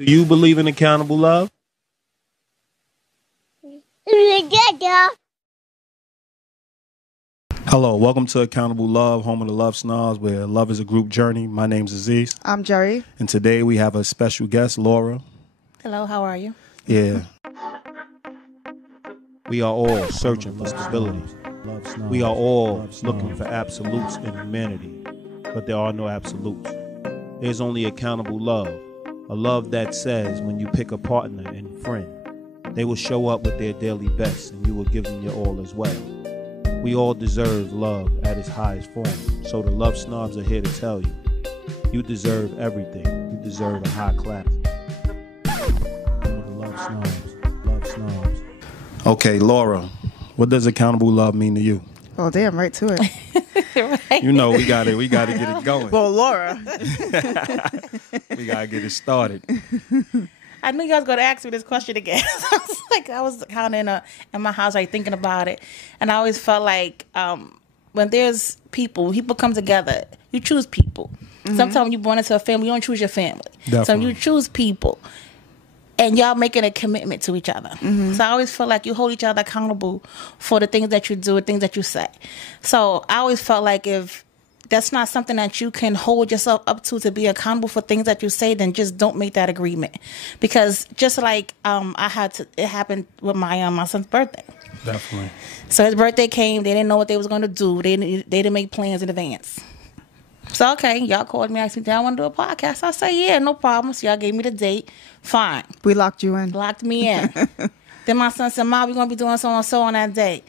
Do you believe in accountable love? Hello, welcome to Accountable Love, home of the Love Snobs, where love is a group journey. My name's Aziz. I'm Jerry. And today we have a special guest, Laura. Hello, how are you? Yeah. We are all searching for stability. We are all looking for absolutes in humanity, but there are no absolutes. There's only accountable love, a love that says when you pick a partner and friend, they will show up with their daily best and you will give them your all as well. We all deserve love at its highest form, so the Love Snobs are here to tell you, you deserve everything. You deserve a high class. Love Snobs, Love Snobs. Okay, Laura, what does accountable love mean to you? Oh, damn, right to it. Right. You know, we gotta get it going. Well, Laura. We gotta get it started. I knew you guys were going to ask me this question again. I was kind of in my house, like thinking about it, and I always felt like when there's people come together. You choose people. Mm-hmm. Sometimes when you're born into a family, you don't choose your family. Definitely. So you choose people, and y'all making a commitment to each other. Mm-hmm. So I always feel like you hold each other accountable for the things that you do and things that you say. So I always felt like if that's not something that you can hold yourself up to be accountable for things that you say, then just don't make that agreement. Because just like it happened with my son's birthday. Definitely. So his birthday came, they didn't know what they was going to do. They didn't make plans in advance. So, okay, y'all called me, asked me, do I want to do a podcast? I said, yeah, no problem. So y'all gave me the date. Fine. We locked you in. Locked me in. Then my son said, Mom, we're going to be doing so-and-so on that day.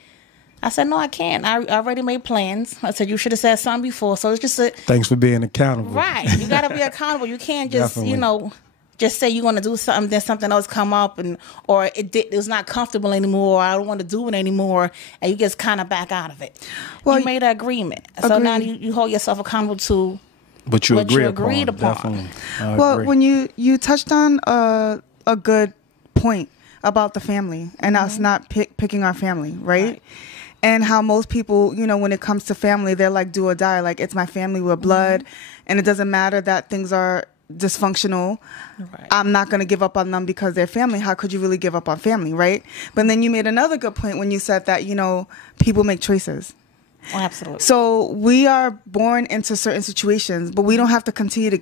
I said, no, I can't. I already made plans. I said, you should have said something before. So it's just thanks for being accountable. Right. You got to be accountable. You can't just, Definitely. Just say you're going to do something, then something else come up, or it was not comfortable anymore, or I don't want to do it anymore, and you just kind of back out of it. Well, you made an agreement. So now you hold yourself accountable to what you agreed upon. Definitely. Well, when you touched on a good point about the family and us not picking our family, right? And how most people, when it comes to family, they're like do or die. Like, it's my family, we're blood. And it doesn't matter that things are dysfunctional. Right. I'm not going to give up on them because they're family. How could you really give up on family, right? But then you made another good point when you said that, people make choices. Oh, absolutely. So we are born into certain situations, but we don't have to continue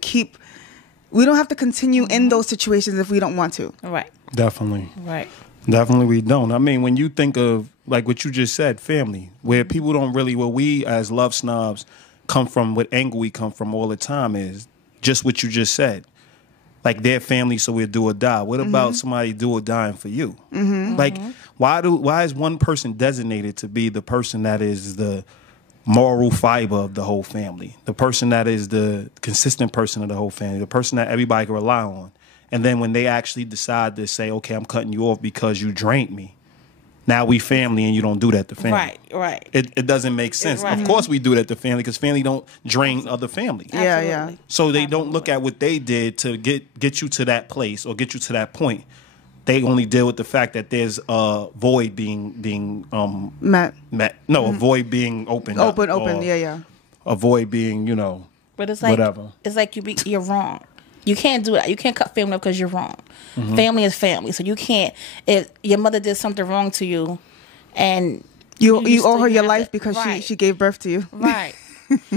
in those situations if we don't want to. Right. Definitely. Right. Definitely we don't. I mean, when you think of, like what you just said, family, where people don't really, where we as love snobs come from, what angle we come from all the time is just what you just said. Like, their family, so we'll do or die. What about somebody do or dying for you? Mm-hmm. Like, why is one person designated to be the person that is the moral fiber of the whole family, the person that is the consistent person of the whole family, the person that everybody can rely on? And then when they actually decide to say, okay, I'm cutting you off because you drained me, now we family and you don't do that to family. Right. It doesn't make sense. Right. Of course we do that to family because family don't drain other family. Yeah. So they don't look at what they did to get you to that place or get you to that point. They only deal with the fact that there's a void being met. No, a void being opened. Open. Yeah. A void being, But it's like whatever. It's like you're wrong. You can't do that. You can't cut family up because you're wrong. Mm-hmm. Family is family. So you can't, if your mother did something wrong to you and you owe her your life because she gave birth to you. Right.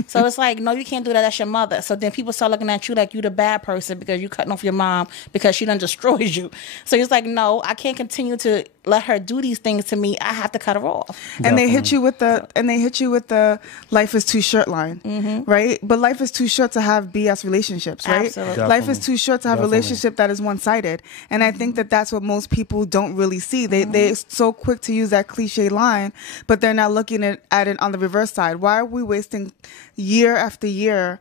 So it's like, no, you can't do that. That's your mother. So then people start looking at you like you the bad person because you cutting off your mom because she done destroyed you. So it's like, no, I can't continue to let her do these things to me. I have to cut her off. And they hit you with the life is too short line, right? But life is too short to have BS relationships, right? Absolutely. Life is too short to have a relationship that is one-sided. And I think that that's what most people don't really see. They're so quick to use that cliche line, but they're not looking at it on the reverse side. Why are we wasting year after year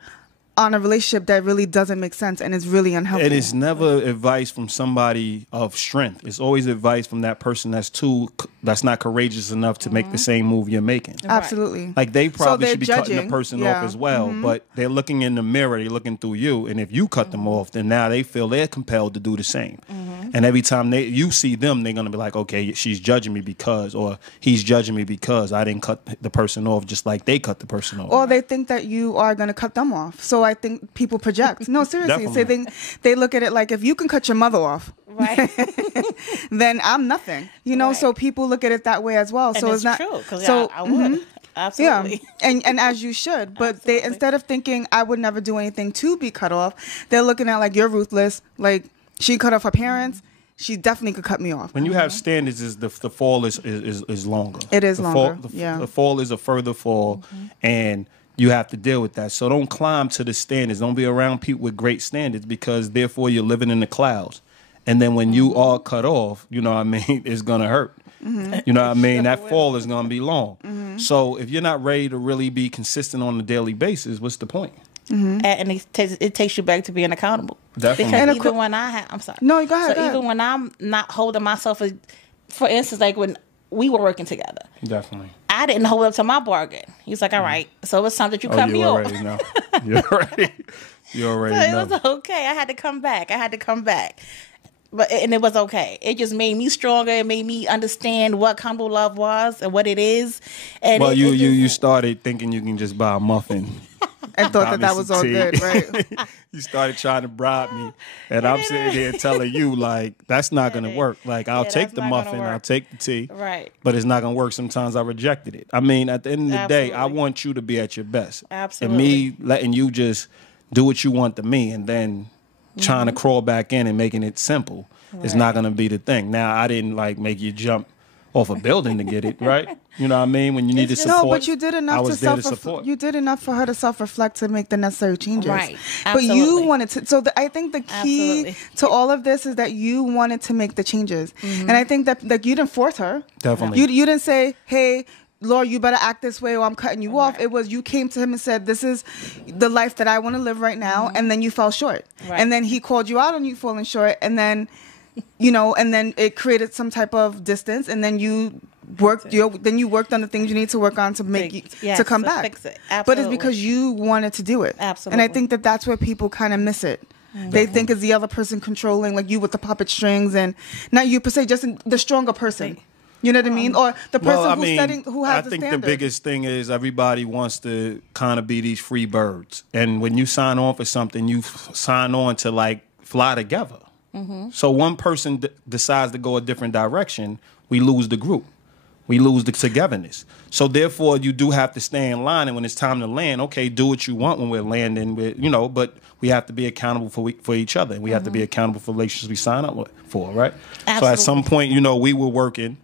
on a relationship that really doesn't make sense and is really unhealthy? And it's never advice from somebody of strength. It's always advice from that person that's not courageous enough to make the same move you're making. Absolutely. Like, they probably should be judging. cutting the person off as well, but they're looking in the mirror, they're looking through you, and if you cut them off, then now they feel they're compelled to do the same. And every time you see them, they're going to be like, okay, she's judging me because, or he's judging me because I didn't cut the person off just like they cut the person off. Or they think that you are going to cut them off. So I think people project. No, seriously. So they look at it like, if you can cut your mother off, right, then I'm nothing. You know, so people look at it that way as well. And so it's not true, because so I would. Absolutely. Yeah, and as you should. But they, instead of thinking I would never do anything to be cut off, they're looking at like, you're ruthless. Like, she cut off her parents. She definitely could cut me off. When you have standards, is the fall is longer. It is longer. The fall is a further fall, and you have to deal with that. So don't climb to the standards. Don't be around people with great standards, because therefore you're living in the clouds. And then when you are cut off, you know what I mean, it's gonna hurt. You know what I mean? That fall is going to be long. So if you're not ready to really be consistent on a daily basis, what's the point? And it takes you back to being accountable. Definitely. Because even when I'm sorry. No, go ahead. So even when I'm not holding myself, for instance, like when we were working together. Definitely. I didn't hold up to my bargain. He was like, all right, so it's time that you cut me off. You already know. You already know. It was okay. I had to come back. And it was okay. It just made me stronger. It made me understand what accountable love was and what it is. And well, you started thinking you can just buy a muffin. And thought that was all good, right? You started trying to bribe me. And I'm sitting here telling you, like, that's not going to work. Like, I'll take the muffin. I'll take the tea. Right. But it's not going to work. Sometimes I rejected it. I mean, at the end of the day, I want you to be at your best. Absolutely. And me letting you just do what you want to me, and then trying to crawl back in and making it simple is not going to be the thing. Now, I didn't like make you jump off a building to get it, right? You know what I mean? When you needed support, no, but you did enough you did enough for her to self-reflect to make the necessary changes. Right. But you wanted to. So I think the key to all of this is that you wanted to make the changes, and I think that like you didn't force her. Definitely. You didn't say, hey, Laura, you better act this way or I'm cutting you off. It was you came to him and said, this is the life that I want to live right now. And then you fell short. Right. And then he called you out on you falling short. And then, and then it created some type of distance. And then you worked on the things you need to work on to make you to come back. Fix it. Absolutely. But it's because you wanted to do it. Absolutely. And I think that that's where people kind of miss it. They think it's the other person controlling, like you with the puppet strings, and not you per se, just the stronger person. You know what I mean? Or the person who has the standard. I think the biggest thing is everybody wants to kind of be these free birds. And when you sign on for something, you sign on to like fly together. So one person decides to go a different direction, we lose the group. We lose the togetherness. So therefore, you do have to stay in line. And when it's time to land, okay, do what you want when we're landing. But we have to be accountable for each other. And we have to be accountable for relationships we sign up for, right? Absolutely. So at some point, we were working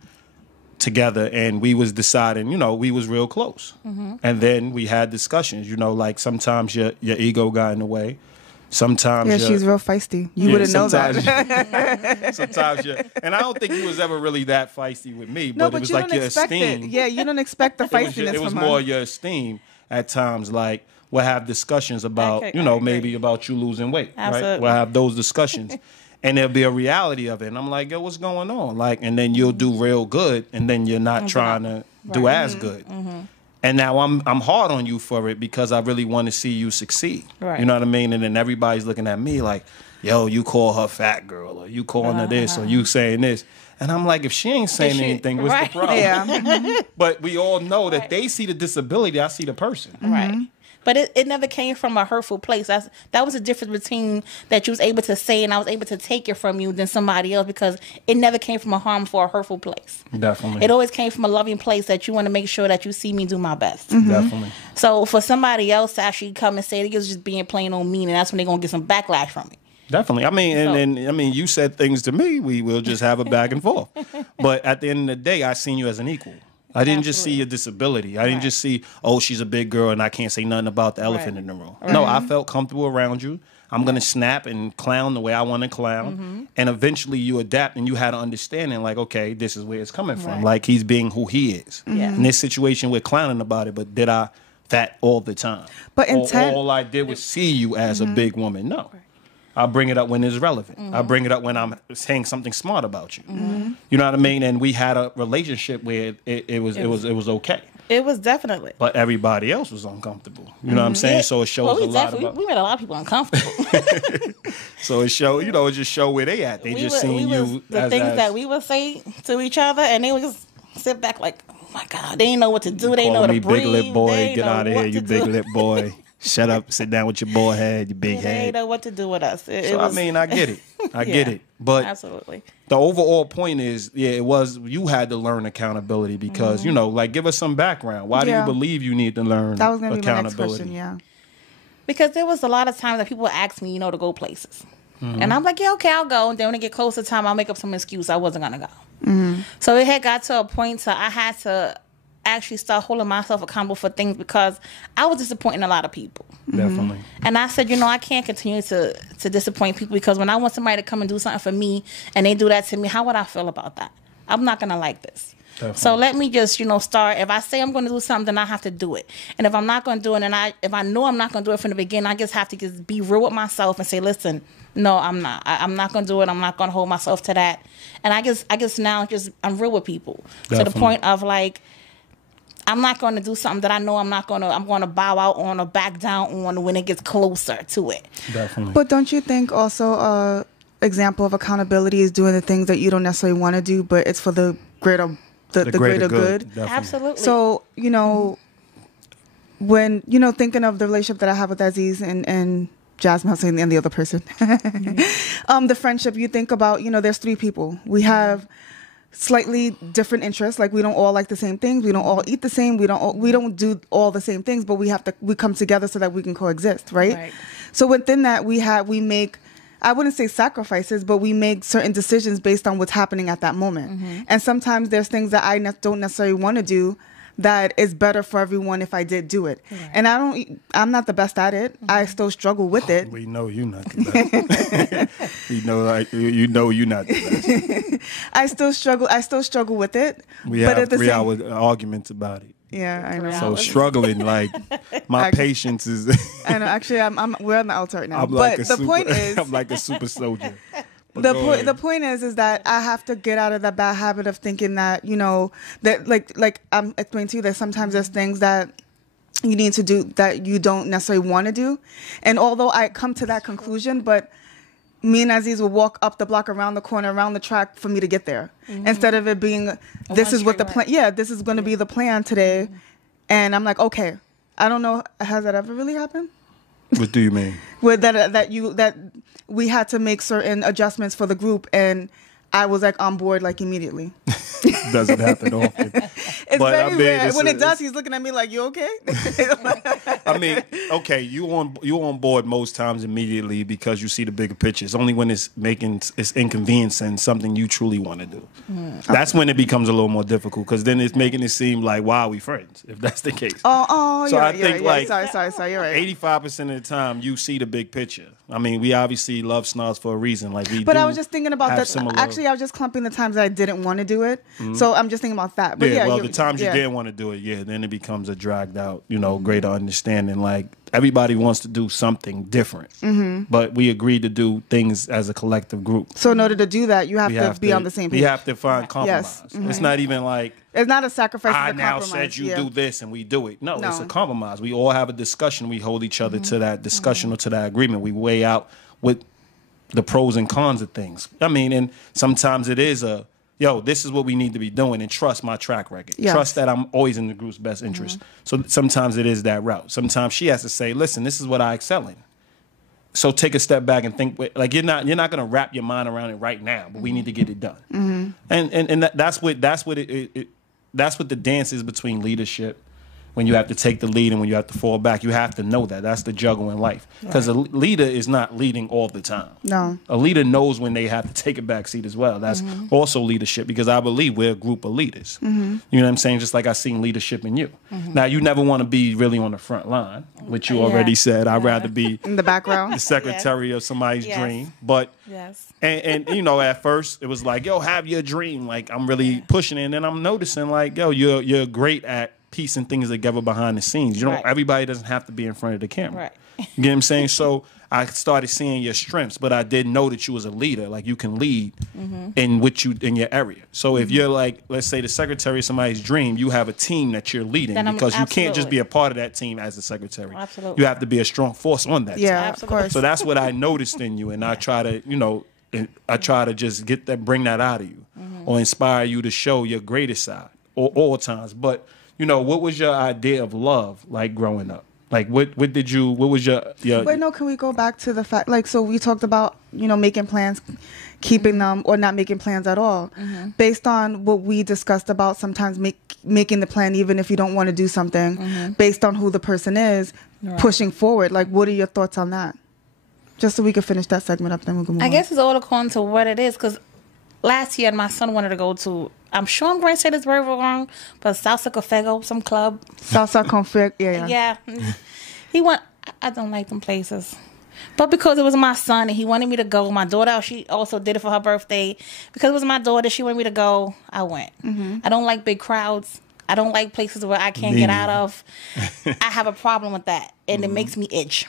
together and we was deciding, we was real close. And then we had discussions, like sometimes your ego got in the way. Sometimes she's real feisty. You wouldn't know that. Sometimes and I don't think you was ever really that feisty with me, but it was like your esteem. Yeah, you don't expect the feistiness it was more your esteem at times. Like we'll have discussions about, maybe about you losing weight. Absolutely. Right? We'll have those discussions. And there'll be a reality of it. And I'm like, yo, what's going on? Like, and then you'll do real good, and then you're not trying to do as good. And now I'm hard on you for it because I really want to see you succeed. Right. You know what I mean? And then everybody's looking at me like, yo, you call her fat girl, or you calling her this, or you saying this. And I'm like, if she ain't saying anything, what's the problem? Yeah. But we all know that they see the disability, I see the person. Right. But it never came from a hurtful place. That was the difference between that you was able to say and I was able to take it from you than somebody else, because it never came from a harmful or hurtful place. Definitely. It always came from a loving place that you want to make sure that you see me do my best. Definitely. So for somebody else to actually come and say it was just being plain old mean, and that's when they're going to get some backlash from me. Definitely. I mean, you said things to me. We will just have a back and forth. But at the end of the day, I seen you as an equal. I didn't just see your disability. I didn't just see, she's a big girl and I can't say nothing about the elephant in the room. No, I felt comfortable around you. I'm going to snap and clown the way I want to clown. And eventually you adapt and you had an understanding like, okay, this is where it's coming from. Like he's being who he is. In this situation, we're clowning about it, but did I that all the time? But all I did was see you as a big woman. No. I bring it up when it's relevant. I bring it up when I'm saying something smart about you. You know what I mean? And we had a relationship where it was okay. It was definitely. But everybody else was uncomfortable. You know what I'm saying? So it shows a lot about... We made a lot of people uncomfortable. So it show, you know, it just show where they at. They just seen you the things that we would say to each other, and they would just sit back like, oh my God, they didn't know what to do. They didn't know what to breathe. Big lip boy, get out of here, you big lip boy. Shut up, sit down with your boy head, you big head. They didn't know what to do with us. I mean, I get it. I get it. But absolutely. The overall point is, it was, you had to learn accountability because, you know, like, give us some background. Why do you believe you need to learn accountability? That was going to be my next question, yeah. Because there was a lot of times that people would ask me, you know, to go places. And I'm like, yeah, okay, I'll go. And then when it get close to time, I'll make up some excuse I wasn't going to go. So it had got to a point so I had to actually start holding myself accountable for things because I was disappointing a lot of people. Definitely. And I said, you know, I can't continue to disappoint people because when I want somebody to come and do something for me and they do that to me, how would I feel about that? I'm not going to like this. Definitely. So let me just, you know, start. If I say I'm going to do something, then I have to do it. And if I'm not going to do it, and if I know I'm not going to do it from the beginning, I just have to just be real with myself and say, listen, no, I'm not. I'm not going to do it. I'm not going to hold myself to that. And I guess now just I'm real with people. Definitely. To the point of like, I'm not going to do something that I know I'm going to bow out on or back down on when it gets closer to it. Definitely. But don't you think also example of accountability is doing the things that you don't necessarily want to do, but it's for the greater good? Definitely. Absolutely. So, you know, when, you know, thinking of the relationship that I have with Aziz and Jasmine, I'm saying, and the other person, the friendship, you think about, you know, there's 3 people. We have slightly different interests. Like, we don't all like the same things. We don't all eat the same. We don't do all the same things, but we come together so that we can coexist. Right. So within that, we make, I wouldn't say sacrifices, but we make certain decisions based on what's happening at that moment. And sometimes there's things that I don't necessarily want to do that is better for everyone if I did do it. And I'm not the best at it. I still struggle with it. We know you're not the best. you know you're not the best. I still struggle with it. We have 3-hour arguments about it. Yeah, I know. So struggling, like, my patience is. I know. Actually, we're on the altar right now. The point is, I'm like a super soldier. The point is that I have to get out of that bad habit of thinking that, you know, that like I'm explaining to you that sometimes there's things that you need to do that you don't necessarily want to do. And although I come to that conclusion, but me and Aziz will walk up the block, around the corner, around the track for me to get there. Instead of it being, this is what the plan, this is going to be the plan today. And I'm like, okay, I don't know. Has that ever really happened? What do you mean? With that we had to make certain adjustments for the group, and I was like on board like immediately. Doesn't happen often. It's very rare. When it does, he's looking at me like, "You okay?" I mean, okay, you on board most times immediately because you see the bigger picture. It's only when it's inconveniencing something you truly want to do. That's when it becomes a little more difficult because then it's making it seem like, why are we friends? If that's the case. So I think like sorry, you're right. 85% of the time you see the big picture. I mean, we obviously love snobs for a reason. Like we. But I was just thinking about that. Actually, I was just clumping the times that I didn't want to do it. So I'm just thinking about that. But well, the times you didn't want to do it, then it becomes a dragged out, you know, greater understanding. Like everybody wants to do something different, but we agreed to do things as a collective group. So in order to do that, you have to be on the same page. We have to find compromise. Yes. It's not even like it's not a sacrifice. I now said you do this and we do it. No, it's a compromise. We all have a discussion. We hold each other to that discussion or to that agreement. We weigh out what the pros and cons of things. I mean, and sometimes it is this is what we need to be doing, and trust my track record. Yes. Trust that I'm always in the group's best interest. So sometimes it is that route. Sometimes she has to say, listen, this is what I excel in. So take a step back and think, like you're not going to wrap your mind around it right now, but we need to get it done. And that's what the dance is between leadership. When you have to take the lead and when you have to fall back, you have to know that. That's the juggle in life. Because a leader is not leading all the time. No. A leader knows when they have to take a back seat as well. That's also leadership because I believe we're a group of leaders. You know what I'm saying? Just like I seen leadership in you. Now, you never want to be really on the front line, which you already said. I'd rather be in the background, the secretary of somebody's dream. But and you know, at first it was like, yo, have your dream. Like I'm really pushing it. And then I'm noticing like, yo, you're great at piecing things together behind the scenes. You know, everybody doesn't have to be in front of the camera. You get what I'm saying? So I started seeing your strengths, but I didn't know that you was a leader. Like you can lead in your area. So if you're like, let's say the secretary of somebody's dream, you have a team that you're leading because you can't just be a part of that team as the secretary. Absolutely. You have to be a strong force on that team. Yeah, of course. So that's what I noticed in you, and I try to, I try to just bring that out of you, or inspire you to show your greatest side, or all times. But what was your idea of love like growing up? Like what was your Wait, no, can we go back to the fact, like, so we talked about, making plans, keeping them, or not making plans at all. Based on what we discussed about sometimes making the plan even if you don't want to do something, based on who the person is, pushing forward. Like, what are your thoughts on that? Just so we can finish that segment up, then we can move on. I guess it's all according to what it is, because last year my son wanted to go to, I'm sure I'm going to say this very wrong, but Salsa Confego, some club. Salsa Confego, yeah. He went, I don't like them places. But because it was my son and he wanted me to go, my daughter, she also did it for her birthday. Because it was my daughter, she wanted me to go, I went. I don't like big crowds. I don't like places where I can't get out of. I have a problem with that, and it makes me itch.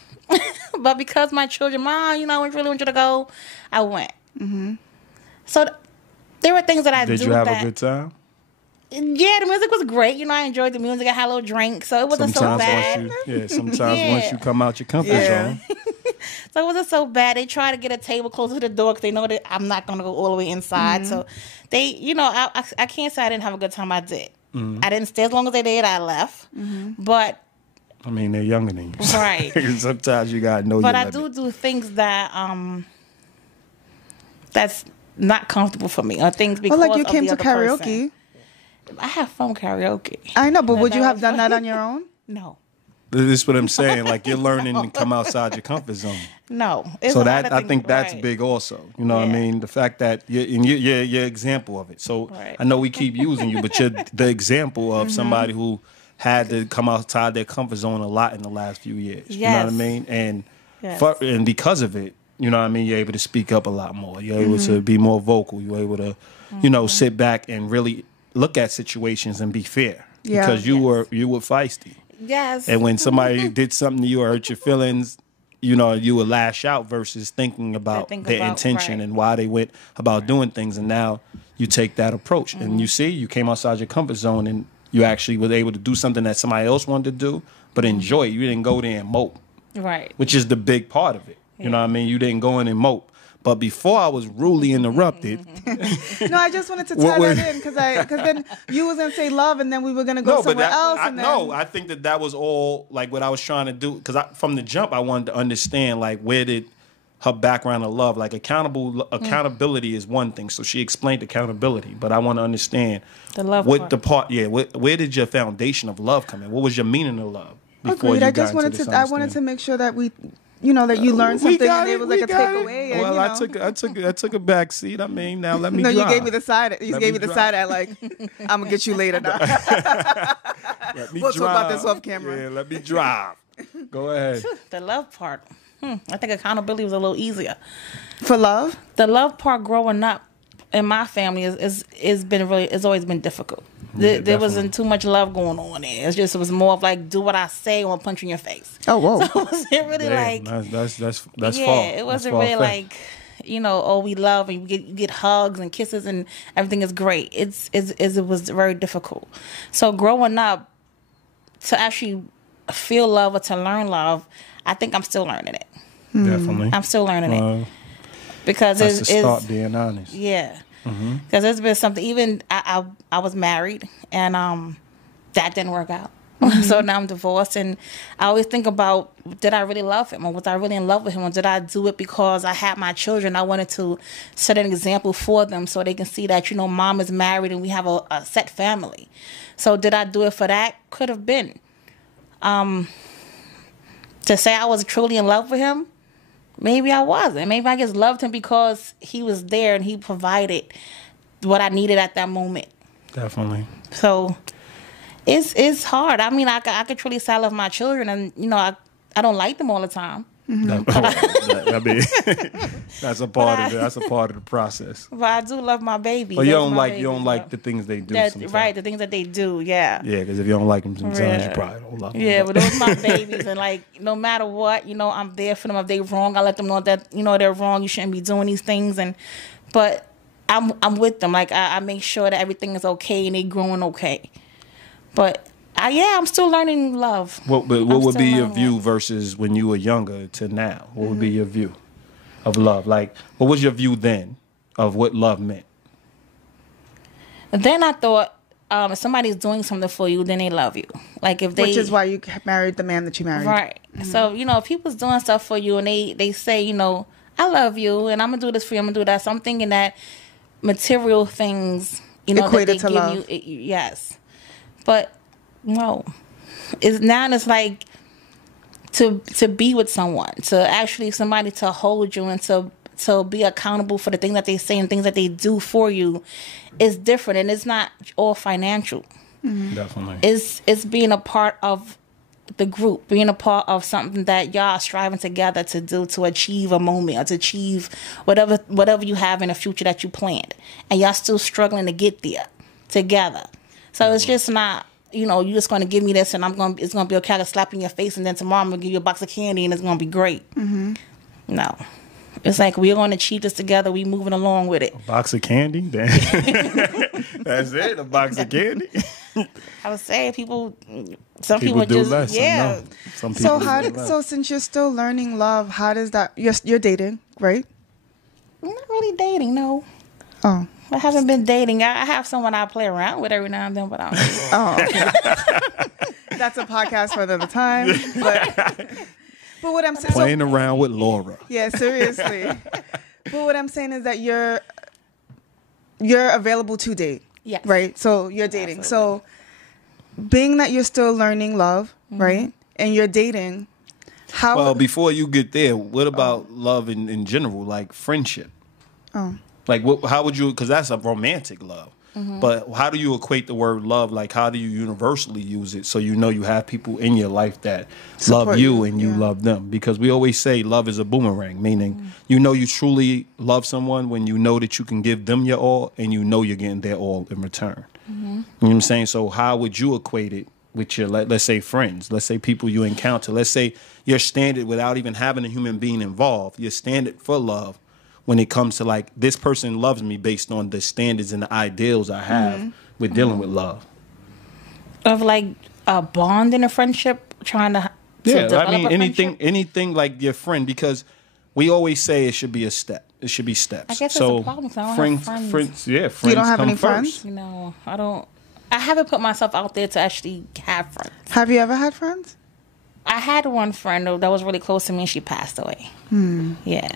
But because my children, Mom, I really want you to go, I went. So there were things that I Did you have a good time? Yeah, the music was great. I enjoyed the music. I had a little drink, so it wasn't so bad. Sometimes once you come out your comfort zone. So it wasn't so bad. They try to get a table closer to the door because they know that I'm not going to go all the way inside. So they, I can't say I didn't have a good time. I did. I didn't stay as long as they did. I left. But I mean, they're younger than you. Right. Sometimes you got to know. But I do things that that's not comfortable for me, or things because like you came to of the karaoke. Person. I have fun karaoke. I know, but would you have done that on your own? No. This is what I'm saying. Like, you're learning to come outside your comfort zone. No. So that I think that's big also. You know what I mean? The fact that you're example of it. So I know we keep using you, but you're the example of somebody who had to come outside their comfort zone a lot in the last few years. Yes. You know what I mean? And and because of it, you know what I mean, you're able to speak up a lot more. You're able to be more vocal. You're able to, sit back and really look at situations and be fair. Yeah. Because you were feisty. Yes. And when somebody did something to you or hurt your feelings, you would lash out versus thinking about their intention and why they went about doing things. And now you take that approach. And you came outside your comfort zone and you actually was able to do something that somebody else wanted to do, but enjoy it. You didn't go there and mope. Right. Which is the big part of it. You know what I mean? You didn't go in and mope. But before I was rudely interrupted. No, I just wanted to tie that in because then you was gonna say love and then we were gonna go somewhere else. I think that was all like what I was trying to do because from the jump I wanted to understand like where did her background of love, like accountability is one thing. So she explained accountability, but I want to understand the love part. Where did your foundation of love come in? What was your meaning of love? Agreed. I wanted to make sure that we. That you learned something and it was like a takeaway. Well, I took a back seat. I mean, now let me drive. No, you gave me the side. You gave me the side eye like, I'm going to get you later now. We'll talk about this off camera. Yeah, let me drive. Go ahead. The love part. I think accountability was a little easier. For love? The love part growing up in my family it's always been difficult. There wasn't too much love going on there. It was more of like, do what I say or I'll punch you in your face. Oh, whoa. So it wasn't really that's yeah, far. it wasn't really like, we love and you get hugs and kisses and everything is great. It was very difficult. So growing up, to actually feel love or to learn love, I think I'm still learning it. Definitely. I'm still learning it. Because that's to start being honest. Yeah. Because there's been something, even I was married and that didn't work out. So now I'm divorced and I always think about, did I really love him or was I really in love with him or did I do it because I had my children? I wanted to set an example for them so they can see that, mom is married and we have a set family. So did I do it for that? Could have been. To say I was truly in love with him, maybe I wasn't. Maybe I just loved him because he was there and he provided what I needed at that moment. Definitely. So it's hard. I mean, I could truly say I love my children and, I don't like them all the time. I mean, that's a part of it. That's a part of the process. But I do love my baby. But you don't like the things they do. Right, the things that they do. Yeah. Yeah, because if you don't like them sometimes, you probably don't love them. Yeah, but those are my babies, and like no matter what, I'm there for them. If they wrong, I let them know that they're wrong. You shouldn't be doing these things, but I'm with them. Like I make sure that everything is okay and they growing okay. But I'm still learning love. What would be your view versus when you were younger to now? What would be your view of love? Like, what was your view then of what love meant? Then I thought, if somebody's doing something for you, then they love you. Like if they, which is why you married the man that you married, right? So if people's doing stuff for you and they say, I love you and I'm gonna do this for you, I'm gonna do that. So I'm thinking that material things, equated that they to give love. you, yes, but. No, it's like to be with someone, to actually somebody to hold you and to be accountable for the things that they say and things that they do for you is different, and it's not all financial. Definitely, it's being a part of the group, being a part of something that y'all are striving together to do to achieve a moment or to achieve whatever you have in the future that you planned, and y'all still struggling to get there together. So it's just not. You're just going to give me this, and it's going to be okay. I can slap in your face, and then tomorrow I'm going to give you a box of candy, and it's going to be great. No. It's like, we're going to achieve this together. We moving along with it. A box of candy? Damn. That's it, a box of candy? I would say some people do just, less. yeah. Some people So since you're still learning love, how does that, you're dating, right? I'm not really dating, no. Oh. I haven't been dating. I have someone I play around with every now and then, but I don't. Oh, okay. That's a podcast for another time. But what I'm saying, playing around with Laura. Yeah, seriously. But what I'm saying is that you're available to date. Yes. Right. So you're dating. Absolutely. So being that you're still learning love, right, and you're dating, how? Well, before you get there, what about love in general, like friendship? Oh. Like, how would you, because that's a romantic love. But how do you equate the word love? Like, how do you universally use it so you have people in your life that Support love you you, and you love them? Because we always say love is a boomerang, meaning you truly love someone when you know that you can give them your all and you're getting their all in return. You know what I'm saying? So how would you equate it with your, let's say, friends? Let's say people you encounter. Let's say your standard, without even having a human being involved, your standard for love, when it comes to like, this person loves me based on the standards and the ideals I have with dealing with love. Of like a bond in a friendship, trying to develop a anything like your friend, because we always say it should be a step. It should be steps. I guess so that's a problem, 'cause I don't have friends. Friends you don't have come any first. friends? No, I don't. I haven't put myself out there to actually have friends. Have you ever had friends? I had one friend that was really close to me, and she passed away. Yeah.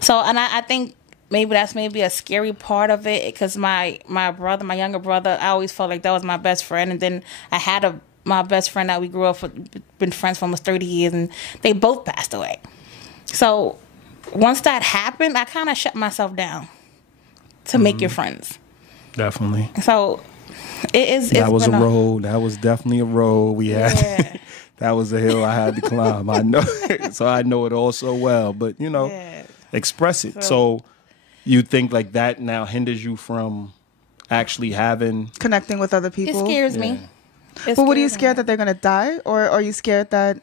So, and I think that's a scary part of it, because my younger brother, I always felt like that was my best friend. And then I had my best friend that we grew up with, been friends for almost 30 years, and they both passed away. So once that happened, I kind of shut myself down to make your friends. Definitely. So that was a road. That was definitely a road we had. Yeah. That was a hill I had to climb. I know. So I know it all so well. But, express it. So you think like that now hinders you from actually connecting with other people? It scares me. But what are you scared that they're going to die? Or are you scared that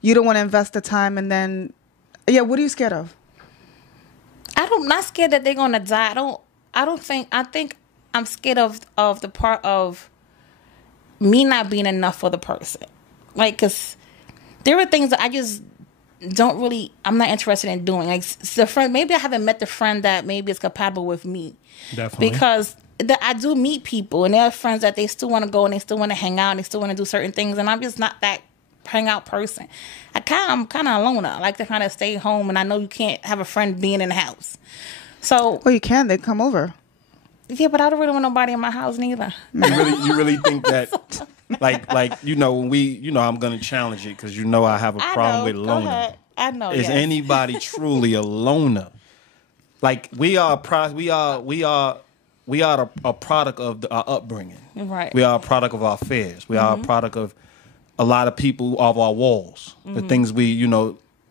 you don't want to invest the time and then... Yeah, what are you scared of? I'm not scared that they're going to die. I think I'm scared of the part of me not being enough for the person. Like, because there are things that I just I'm not interested in doing. Like, the friend, maybe I haven't met the friend that maybe is compatible with me. Definitely. Because I do meet people, and there are friends that they still want to go and they still want to hang out and they still want to do certain things, and I'm just not that hangout person. I'm kind of a loner. I like to kind of stay home, and I know you can't have a friend being in the house. So, well, you can. They come over. Yeah, but I don't really want nobody in my house neither. You really think that, like when we, I'm gonna challenge it because I have a problem with loner. I know. Is anybody truly a loner? Like we are a product of our upbringing. Right. We are a product of our fears. We are a product of a lot of people of our walls. The things we,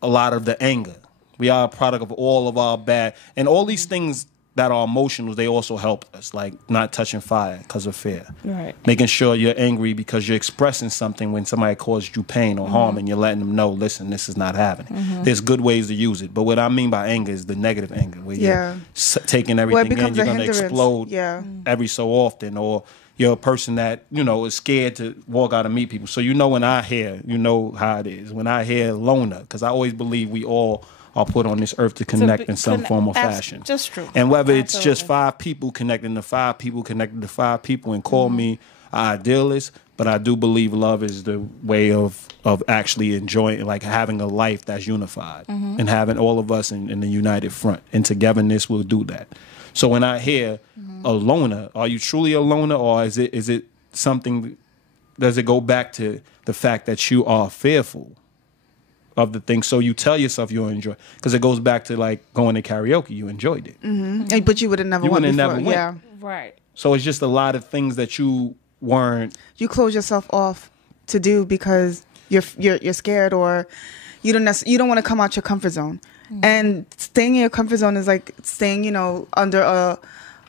a lot of the anger. We are a product of all of our bad. And all these things that are emotional, they also help us, like not touching fire because of fear. Right. Making sure you're angry because you're expressing something when somebody caused you pain or harm, and you're letting them know, listen, this is not happening. There's good ways to use it. But what I mean by anger is the negative anger, where you're taking everything in, you're going to explode every so often, or you're a person that, you know, is scared to walk out and meet people. So, you know, when I hear, you know how it is. When I hear loner, because I always believe we all are put on this earth to connect in some form or fashion. Just true. And whether it's just 5 people connecting to 5 people, connecting to 5 people, and call me an idealist, but I do believe love is the way of actually enjoying, like having a life that's unified and having all of us in the united front. And togetherness will do that. So when I hear a loner, are you truly a loner, or is it something, does it go back to the fact that you are fearful of the thing, so you tell yourself you'll enjoy, because it goes back to like going to karaoke, you enjoyed it, but you would have never won before. Never went. Yeah, right. So it's just a lot of things that you close yourself off to do because you're scared, or you don't want to come out your comfort zone. And staying in your comfort zone is like staying, you know, under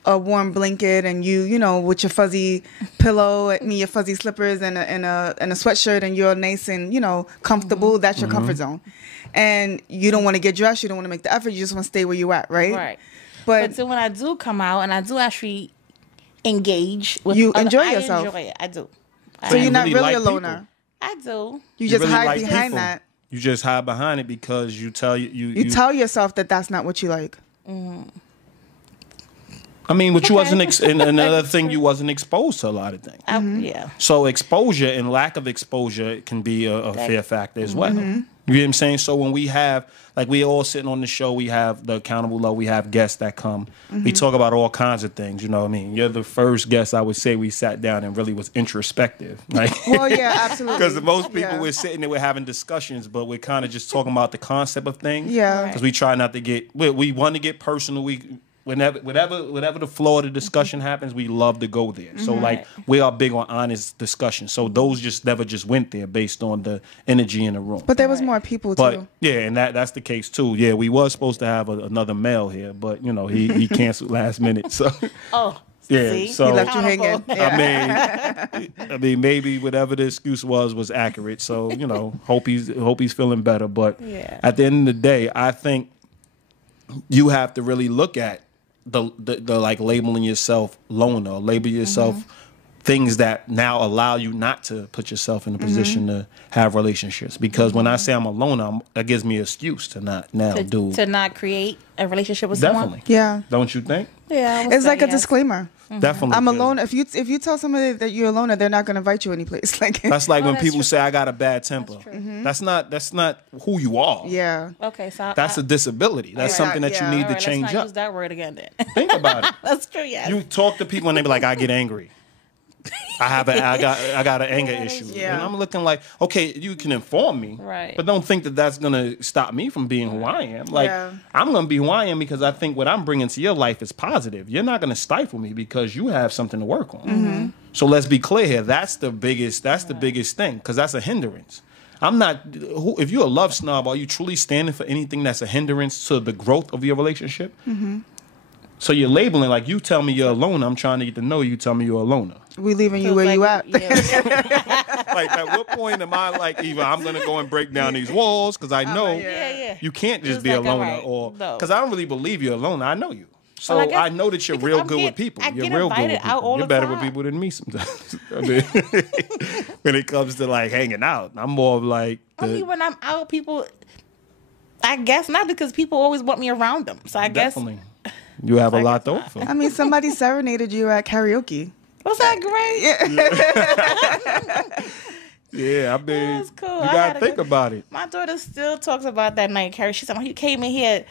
a warm blanket, and you know, with your fuzzy pillow, your fuzzy slippers, and a sweatshirt, and you're nice and, you know, comfortable. That's your comfort zone, and you don't want to get dressed. You don't want to make the effort. You just want to stay where you at, right? Right. But so when I do come out and I do actually engage with you enjoy yourself. I enjoy it. I do. So you're not really like a loner. I do. You just really hide like behind people. that. You just hide behind it because you tell you tell yourself that that's not what you like. I mean, but you wasn't and another thing, you wasn't exposed to a lot of things. Yeah. So exposure and lack of exposure can be a fear factor as well. You know what I'm saying? So when we have, like, we all sitting on the show, we have the Accountable Love, we have guests that come. We talk about all kinds of things, you know what I mean? You're the first guest, I would say, we sat down and really was introspective. Like, well, yeah, absolutely. Because most people, we're sitting there, we're having discussions, but we're kind of just talking about the concept of things. Yeah. Because we try not to get, we want to get personal. Whenever the flow of the discussion happens, we love to go there. So like, we are big on honest discussion. So those just never just went there based on the energy in the room. But there was more people too. But yeah, and that's the case too. Yeah, we was supposed to have another male here, but you know, he canceled last minute. So yeah, see? so He left you hanging. Yeah. I mean, maybe whatever the excuse was accurate. So you know, hope he's feeling better. But at the end of the day, I think you have to really look at the like labeling yourself loner, label yourself things that now allow you not to put yourself in a position to have relationships. Because when I say I'm a loner, that gives me an excuse to not now to not create a relationship with Definitely. someone. Yeah. Don't you think? Yeah. It's like a disclaimer. Definitely. I'm a loner. If you tell somebody that you're a loner, they're not going to invite you anyplace. Like that's like when people true. say I got a bad temper. That's not who you are. Yeah. Okay, so that's a disability. That's something that you need to change let's not up. use that word again then. Think about it. That's true. Yeah. You talk to people and they be like, I get angry. I got an anger issue. Yeah. And I'm looking like, okay, you can inform me, right? But don't think that that's gonna stop me from being who I am. Like I'm gonna be who I am because I think what I'm bringing to your life is positive. You're not gonna stifle me because you have something to work on. So let's be clear here. That's the biggest thing, because that's a hindrance. I'm not. If you're a love snob, are you truly standing for anything that's a hindrance to the growth of your relationship? So you're labeling, like, you tell me you're a loner, I'm trying to get to know you, tell me you're a loner. We leaving you where you at. Like, at what point am I like, either I'm going to go and break down these walls, because I know you can't just be a loner, or because I don't really believe you're a loner. I know you. So I know that you're real good with people. You're real good with people. You're better with people than me sometimes. I mean, when it comes to like hanging out, I'm more of like. Only when I'm out, people. I guess not, because people always want me around them. So I guess you have a lot to offer. I mean, somebody serenaded you at karaoke. Was that great? Yeah, I mean, that's cool. You gotta think about it. My daughter still talks about that night, Carrie. She said, when you came in here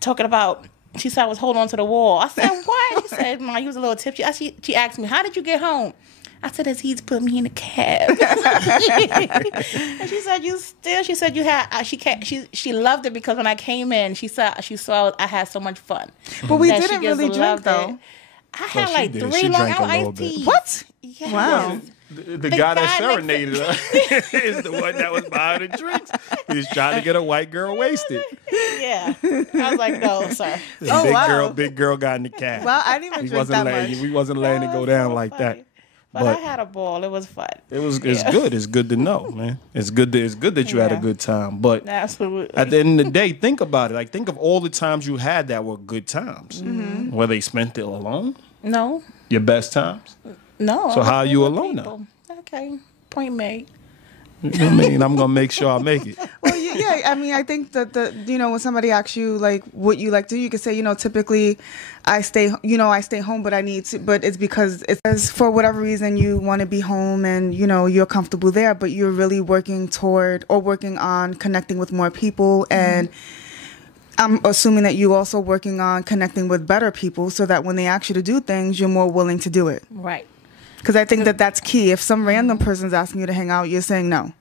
talking about. She said I was holding on to the wall. I said, what? She said, Ma, you was a little tipsy. She asked me, how did you get home? I said, Aziz put me in a cab. And she said, she said you had, she loved it because when I came in, she saw I had so much fun. But we didn't really drink, though. I had like 3 long iced teas. What? Yes. Wow. The guy that serenaded her is the one that was buying the drinks. He was trying to get a white girl wasted. Yeah. I was like, no, sir. Big girl got in the cab. Well, I didn't even drink that much. We wasn't letting it go down like that. But I had a ball. It was fun. It's good. It's good to know, man. It's good that you had a good time. But absolutely, at the end of the day, think about it. Like, think of all the times you had that were good times. Mm-hmm. Were they spent it alone? No. Your best times? No. So how are you alone now? Okay. Point made. You know what I mean? I'm gonna make sure I make it. Well, yeah. I mean, I think that when somebody asks you like what you like to do, you could say, typically I stay home, but but it's because it's for whatever reason you want to be home and you're comfortable there, but you're really working on connecting with more people, and I'm assuming that you also working on connecting with better people so that when they ask you to do things, you're more willing to do it. Right. Because I think that that's key. If some random person's asking you to hang out, you're saying no.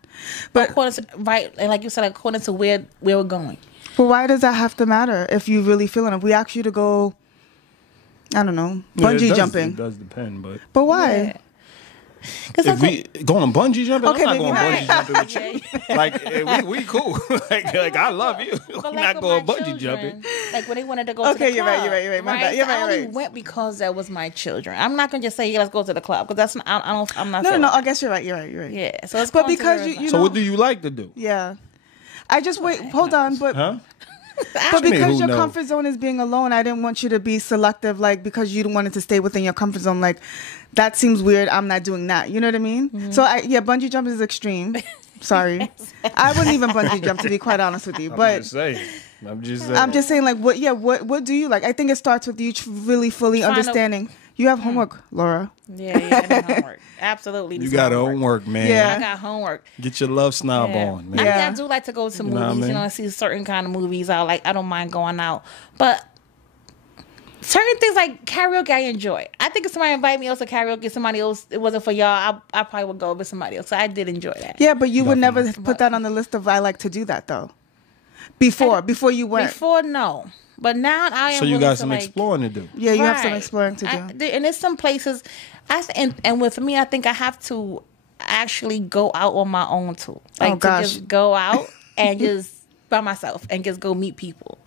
But right, and like you said, according to where we're going. But why does that have to matter if you really feeling it? If we ask you to go, I don't know, bungee jumping. It does depend, but. But why? Yeah. If we going bungee jumping, okay, I'm not going maybe bungee jumping with you. Like we cool. like I love you. We're not going bungee jumping. Like when they wanted to go to the club. You're right. My bad. You're I only right. went because that was my children. I'm not gonna just say let's go to the club because that's I'm not. No. I guess you're right. You're right. Yeah. So it's but because you So what do you like to do? Yeah. I just wait. Hold on, but. Huh? But because your comfort zone is being alone, I didn't want you to be selective, like, because you wanted to stay within your comfort zone. Like, that seems weird. I'm not doing that. You know what I mean? Mm-hmm. So, bungee jump is extreme. Sorry. I wouldn't even bungee jump, to be quite honest with you. But I'm just saying. I'm just saying, like, what do you like? I think it starts with you really fully understanding. You have homework, Laura. Yeah, I have homework. Absolutely. You got homework, man. Yeah. I got homework. Get your love snob on, man. I do like to go to movies, and see certain kind of movies. I don't mind going out. But certain things like karaoke, I enjoy. I think if somebody invited me else to karaoke, somebody else, it wasn't for y'all, I probably would go with somebody else. So I did enjoy that. Yeah, but you would never put that on the list of I like to do that, though. Before you went. Before, no. But now I am. So you got some exploring to do. Yeah, you have some exploring to do. And there's some places, and with me, I think I have to actually go out on my own too. Like to just go out and just by myself and just go meet people.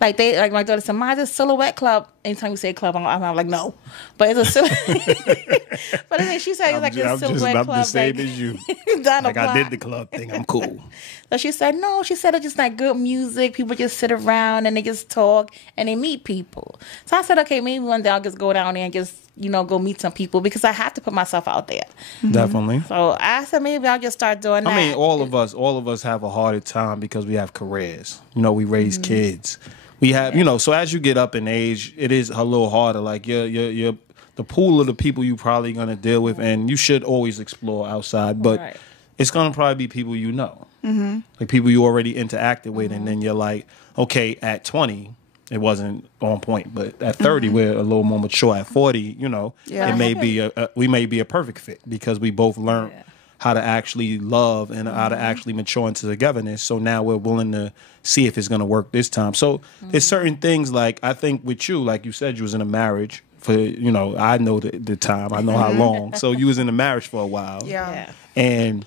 Like my daughter said, "Ma, this silhouette club." Anytime you say club, I'm like, no, but it's a silhouette. But then she said it's like a silhouette club. I'm the same as you. Like I did the club thing. I'm cool. So she said, no. She said it's just like good music. People just sit around and they just talk and they meet people. So I said, okay, maybe one day I'll just go down there and just go meet some people because I have to put myself out there. Mm-hmm. Definitely. So I said maybe I'll just start doing that. I mean, all of us have a harder time because we have careers. We raise kids. We have, so as you get up in age, it is a little harder. Like you're the pool of the people you probably gonna deal with, and you should always explore outside. But it's gonna probably be people mm-hmm. like people you already interacted with, and then you're like, okay, at 20, it wasn't on point, but at 30, mm-hmm. we're a little more mature. At 40, it may be we may be a perfect fit because we both learned how to actually love and how to actually mature into togetherness. So now we're willing to see if it's going to work this time. So there's certain things like, I think with you, like you said, you was in a marriage for, I know the time, I know how long. So you was in a marriage for a while. Yeah. And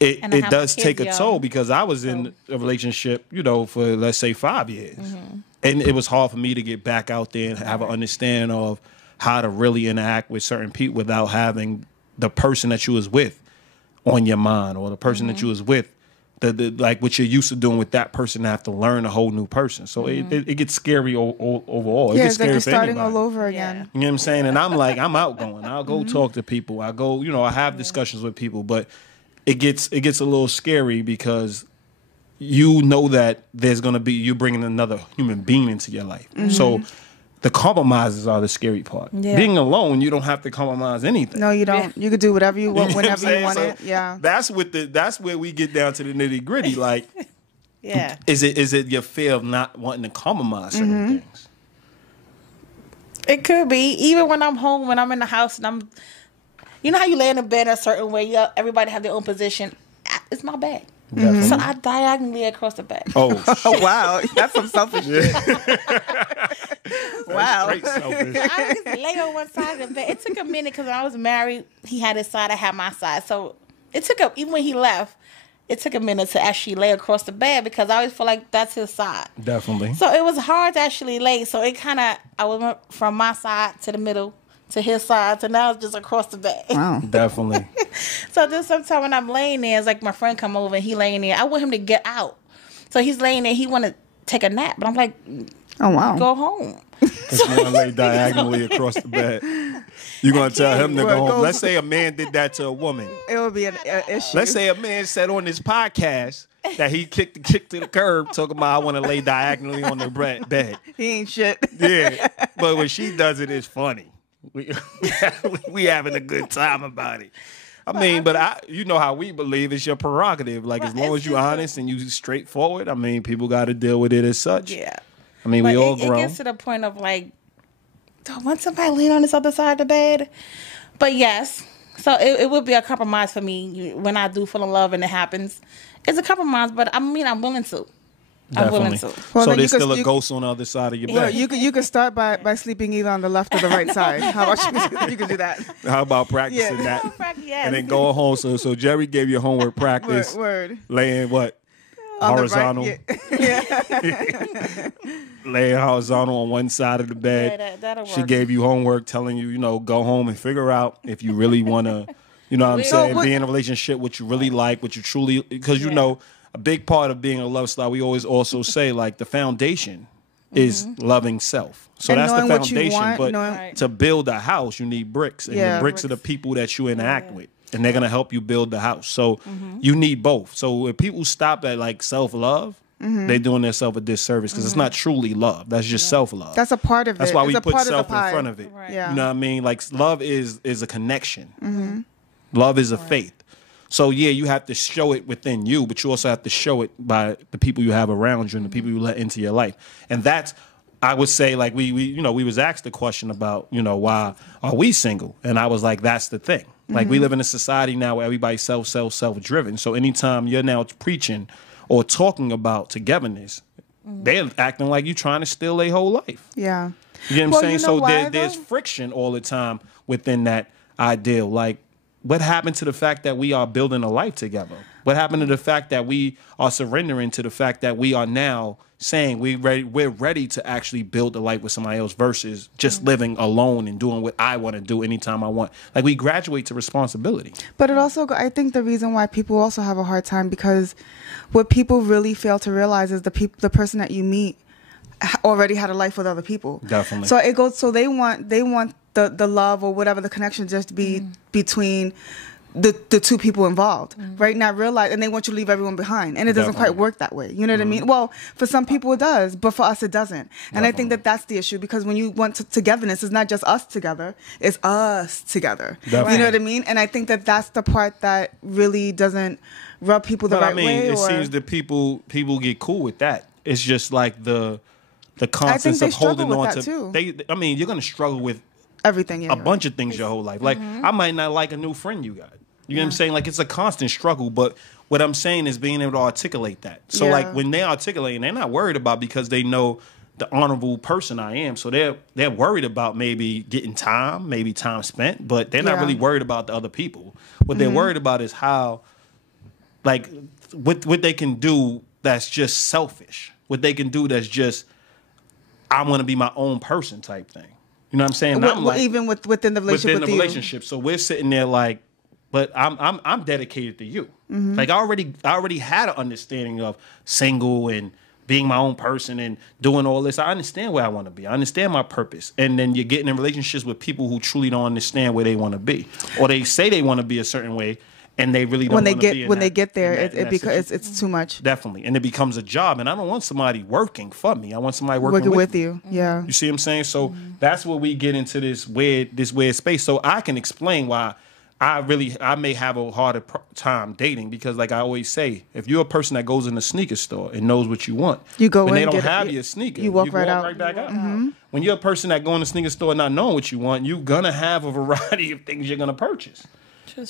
it does take a toll because I was in a relationship, for let's say 5 years. Mm-hmm. And it was hard for me to get back out there and have an understanding of how to really interact with certain people without having the person that you was with on your mind, or the person that you was with, like what you're used to doing with that person, have to learn a whole new person. So it gets scary overall. Yeah, it gets it's scary like you're for starting anybody. all over again. You know what I'm saying? And I'm like, I'm outgoing. I'll go talk to people. I go, I have discussions with people, but it gets a little scary because that there's going to be, you're bringing another human being into your life. Mm-hmm. So the compromises are the scary part. Yeah. Being alone, you don't have to compromise anything. No, you don't. You could do whatever you want whenever you want it. Yeah. That's where we get down to the nitty gritty. Like, is it your fear of not wanting to compromise certain things? It could be. Even when I'm home, when I'm in the house, and I'm, how you lay in the bed a certain way. Everybody have their own position. It's my bed. Mm-hmm. So I diagonally across the bed. Oh, wow. That's some selfish shit. Wow. Wow. Straight selfish. I just lay on one side of the bed. It took a minute because when I was married, he had his side, I had my side. So it took even when he left, it took a minute to actually lay across the bed because I always feel like that's his side. Definitely. So it was hard to actually lay. So it kind of, I went from my side to the middle to his side to now it's just across the bed. Wow. Definitely. So then sometimes when I'm laying there, it's like my friend come over and he laying there. I want him to get out. So he's laying there. He want to take a nap. But I'm like, Oh, wow. go home. Because you want to lay diagonally across the bed. You're going to tell him to go home. Let's say a man did that to a woman. It would be an issue. Let's say a man said on this podcast that he kicked the kick to the curb, talking about I want to lay diagonally on the bed. He ain't shit. Yeah. But when she does it, it's funny. We having a good time about it. I mean, but you know how we believe it's your prerogative. Like, as long as you're honest and you straightforward, I mean, people got to deal with it as such. Yeah. I mean, we all grown. It gets to the point of like, do I want somebody laying on this other side of the bed? But yes, so it would be a compromise for me when I do fall in love and it happens. It's a compromise, but I mean, I'm willing to. I'm willing to. Well, so then there's still a ghost on the other side of your bed. You could start by sleeping either on the left or the right side. How about you could do that? How about practicing that? Yes. And then go home. So Jerry gave you homework practice. Word. Laying what? On the Horizontal. right, yeah. Laying horizontal on one side of the bed. Yeah, that'll work. She gave you homework telling you, go home and figure out if you really want to, what I'm saying, be in a relationship, what you really like, what you truly, because a big part of being a love star, we always also say like the foundation is loving self. So And that's the knowing what you foundation. want, But knowing- to build a house, you need bricks. And the bricks are the people that you interact with. And they're going to help you build the house. So you need both. So if people stop at like self-love, they're doing themselves a disservice because it's not truly love. That's just self-love. That's a part of it. That's why It's we a put part of self the in pie. front of it. Right. Yeah. You know what I mean? Like love is a connection. Love is a faith. So yeah, you have to show it within you, but you also have to show it by the people you have around you and the people you let into your life. And that's, I would say, like we was asked the question about, why are we single? And I was like, that's the thing. Like we live in a society now where everybody's self-driven. So anytime you're now preaching or talking about togetherness, they're acting like you're trying to steal their whole life. Yeah. You know what I'm Well, saying? you know So why, there's though? friction all the time within that ideal. Like, what happened to the fact that we are building a life together? What happened to the fact that we are surrendering to the fact that we are now saying we're ready to actually build a life with somebody else versus just living alone and doing what I want to do anytime I want? Like, we graduate to responsibility. But it also, I think the reason why people also have a hard time, because what people really fail to realize is the person that you meet already had a life with other people. Definitely. So it goes. So they want the love or whatever the connection just to be between the two people involved, right? Not realize, and they want you to leave everyone behind, and it doesn't Definitely. quite work that way. You know what I mean? Well, for some people it does, but for us it doesn't. And I think that that's the issue, because when you want togetherness, it's not just us together; it's us together. Definitely. You know what I mean? And I think that that's the part that really doesn't rub people the But right I mean, way. it seems that people get cool with that. It's just like the constants they of struggle holding with on that to. too. I mean, you're gonna struggle with Everything. Yeah, a bunch of things your whole life. Like, I might not like a new friend you got. You know what I'm saying? Like, it's a constant struggle. But what I'm saying is being able to articulate that. So, Yeah. like, when they articulate, they're not worried about, because they know the honorable person I am. So they're worried about maybe getting time, maybe time spent, but they're not Yeah. really worried about the other people. What they're worried about is how, like, what they can do that's just selfish. What they can do that's just, I want to be my own person type thing. You know what I'm saying? And I'm like, even within the relationship. within the with you. relationship. So we're sitting there like, but I'm dedicated to you. Like, I already had an understanding of single and being my own person and doing all this. I understand where I want to be. I understand my purpose. And then you're getting in relationships with people who truly don't understand where they want to be, or they say they want to be a certain way, and they really don't. When they want to be get in when that- they get there, in that- in it that because situation. it's too much. Definitely, and it becomes a job. And I don't want somebody working for me. I want somebody working Working with you, yeah. You see what I'm saying? So that's where we get into this weird space. So I can explain why I may have a harder time dating, because, like I always say, if you're a person that goes in a sneaker store and knows what you want, You go when in, they don't get it, have you- your sneaker, you walk right out. back out. When you're a person that go in the sneaker store not knowing what you want, you're gonna have a variety of things you're gonna purchase.